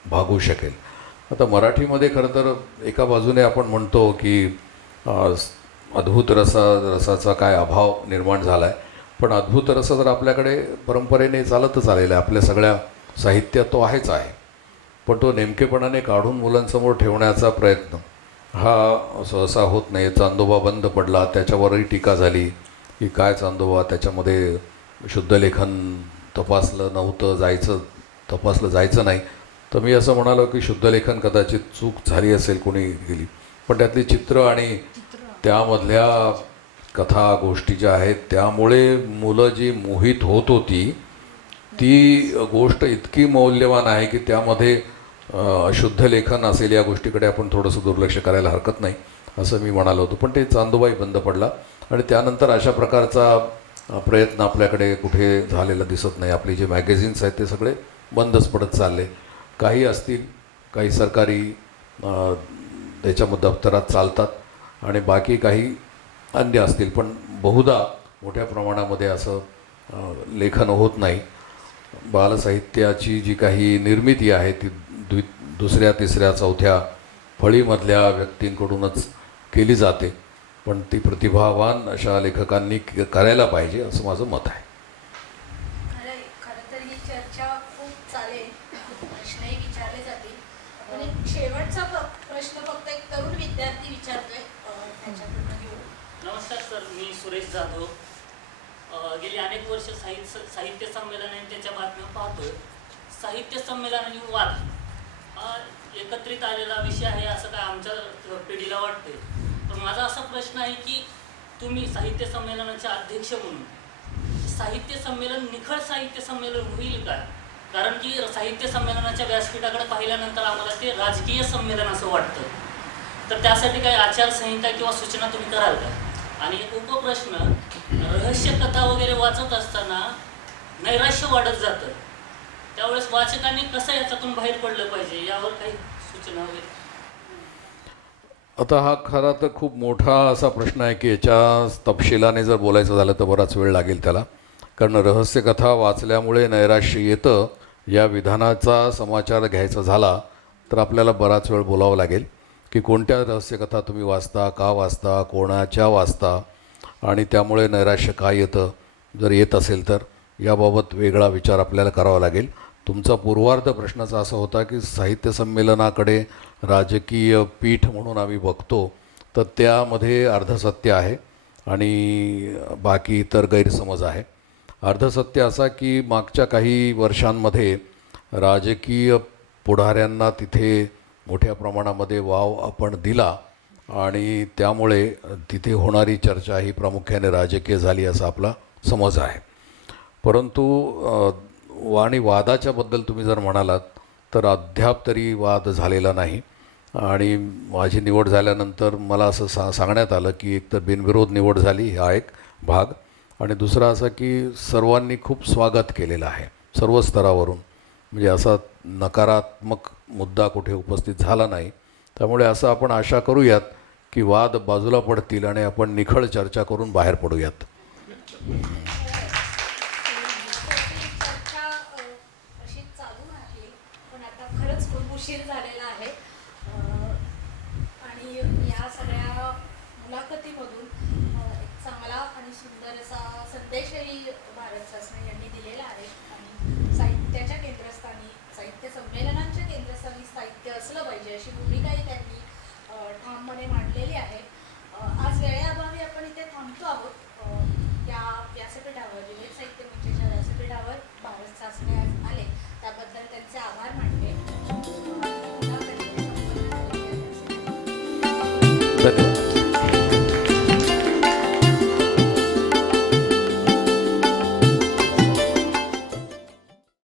भागू शकेल. आता मराठीमध्ये खरं तर एका बाजूने आपण म्हणतो की अद्भुत रसाचा काय अभाव निर्माण झाला आहे, पण अद्भुत रस जर आपल्याकडे परंपरेने चालतच आलेला आहे, आपल्या सगळ्या साहित्यात तो आहेच आहे, पण तो नेमकेपणाने काढून मुलांसमोर ठेवण्याचा प्रयत्न हा सहसा होत नाही. चांदोबा बंद पडला, त्याच्यावरही टीका झाली की काय चांदोबा, त्याच्यामध्ये शुद्धलेखन तपासलं जायचं नाही. तर मी असं म्हणालो की शुद्धलेखन कदाचित चूक झाली असेल, कोणी गेली, पण त्यातली चित्र आणि त्यामधल्या कथा गोष्टी ज्या आहेत त्यामुळे मुलं जी मोहित होत होती ती गोष्ट इतकी मौल्यवान आहे की त्यामध्ये अशुद्ध लेखन असेल या गोष्टीकडे आपण थोडंसं दुर्लक्ष करायला हरकत नाही असं मी म्हणालो होतो. पण ते चांदोबाई बंद पडला आणि त्यानंतर अशा प्रकारचा प्रयत्न आपल्याकडे कुठे झालेला दिसत नाही. आपले जे मॅगझिन्स आहेत ते सगळे बंदच पडत चालले. काही असतील, काही सरकारी त्याच्या दप्तरात चालतात आणि बाकी काही अन्य असतील, पण बहुधा मोठ्या प्रमाणामध्ये असं लेखन होत नाही. बालसाहित्याची जी काही निर्मिती आहे ती दुसऱ्या तिसऱ्या चौथ्या फळीमधल्या व्यक्तींकडूनच केली जाते, पण ती प्रतिभावान अशा लेखकांनी करायला पाहिजे असं माझं मत आहे. खरं तर ही चर्चा खूप चालेल, प्रश्नही विचारले जातील, पण एक शेवटचा प्रश्न फक्त एक तरुण विद्यार्थी विचारतोय, त्याच्याकडनं घेऊ. नमस्कार सर, मी सुरेश जाधव. गेली अनेक वर्ष साहित्य संमेलन आणि त्याच्या बातम्या पाहतोय. साहित्य संमेलन आणि वाद हा एकत्रित आलेला विषय आहे असं काय आमच्या पिढीला वाटते. पण माझा असा प्रश्न आहे की तुम्ही साहित्य संमेलनाचे अध्यक्ष म्हणून साहित्य संमेलन निखळ साहित्य संमेलन होईल का? कारण की साहित्य संमेलनाच्या व्यासपीठाकडे पाहिल्यानंतर आम्हाला ते राजकीय संमेलन असं वाटतं. तर त्यासाठी काही आचारसंहिता किंवा सूचना तुम्ही कराल का? आणि एक उपप्रश्न, रहस्य कथा वगैरे वाचत असताना नैराश्य वाढत जातं, त्यावेळेस वाचकांनी कसं याच्यातून बाहेर पडलं पाहिजे यावर काही सूचना वगैरे? आता हा खरा तर खूप मोठा असा प्रश्न आहे की याच्या तपशिलाने जर बोलायचं झालं तर बराच वेळ लागेल त्याला. कारण रहस्यकथा वाचल्यामुळे नैराश्य येतं या विधानाचा समाचार घ्यायचा झाला तर आपल्याला बराच वेळ बोलावं लागेल की कोणत्या रहस्यकथा तुम्ही वाचता, का वाचता, कोणाच्या वाचता आणि त्यामुळे नैराश्य का येतं, जर येत असेल तर याबाबत वेगळा विचार आपल्याला करावा लागेल. तुमचा पूर्वार्ध प्रश्नाचा असा होता की साहित्य संमेलनाकडे राजकीय पीठ म्हणून आम्ही बघतो, तर त्यामध्ये अर्धसत्य आहे आणि बाकी इतर गैरसमज आहे. अर्धसत्य असा की मागच्या काही वर्षांमध्ये राजकीय पुढाऱ्यांना तिथे मोठ्या प्रमाणामध्ये वाव आपण दिला आणि त्यामुळे तिथे होणारी चर्चा ही प्रामुख्याने राजकीय झाली असा आपला समज आहे. परंतु आणि वादाच्याबद्दल तुम्ही जर म्हणालात तर अद्याप तरी वाद झालेला नाही आणि माझी निवड झाल्यानंतर मला असं सांगण्यात आलं की एकतर बिनविरोध निवड झाली हा एक भाग आणि दुसरा असा की सर्वांनी खूप स्वागत केलेलं आहे सर्व स्तरावरून, म्हणजे असा नकारात्मक मुद्दा कुठे उपस्थित झाला नाही. त्यामुळे असं आपण आशा करूयात की वाद बाजूला पडतील आणि आपण निखळ चर्चा करून बाहेर पडूयात. चर्चा अशी चालू राहील, पण आता खरंच खूप उशीर झालेला आहे आणि या सगळ्या मुलाखतीमधून एक चांगला आणि सुंदर असा संदेशही भारत शासन यांनी दिलेला आहे. आणि साहित्याच्या केंद्रस्थानी, साहित्य संमेलनांच्या केंद्रस्थानी साहित्य असलं पाहिजे अशी भूमिकाही त्यांनी ठामपणे मांडलेली आहे. आज वेळेअभावी आपण इथे थांबतो आहोत. या व्यासपीठावर, विवेक साहित्य मंचाच्या व्यासपीठावर भारत शासने आज आले, त्याबद्दल त्यांचे आभार मानले. धन्यवाद.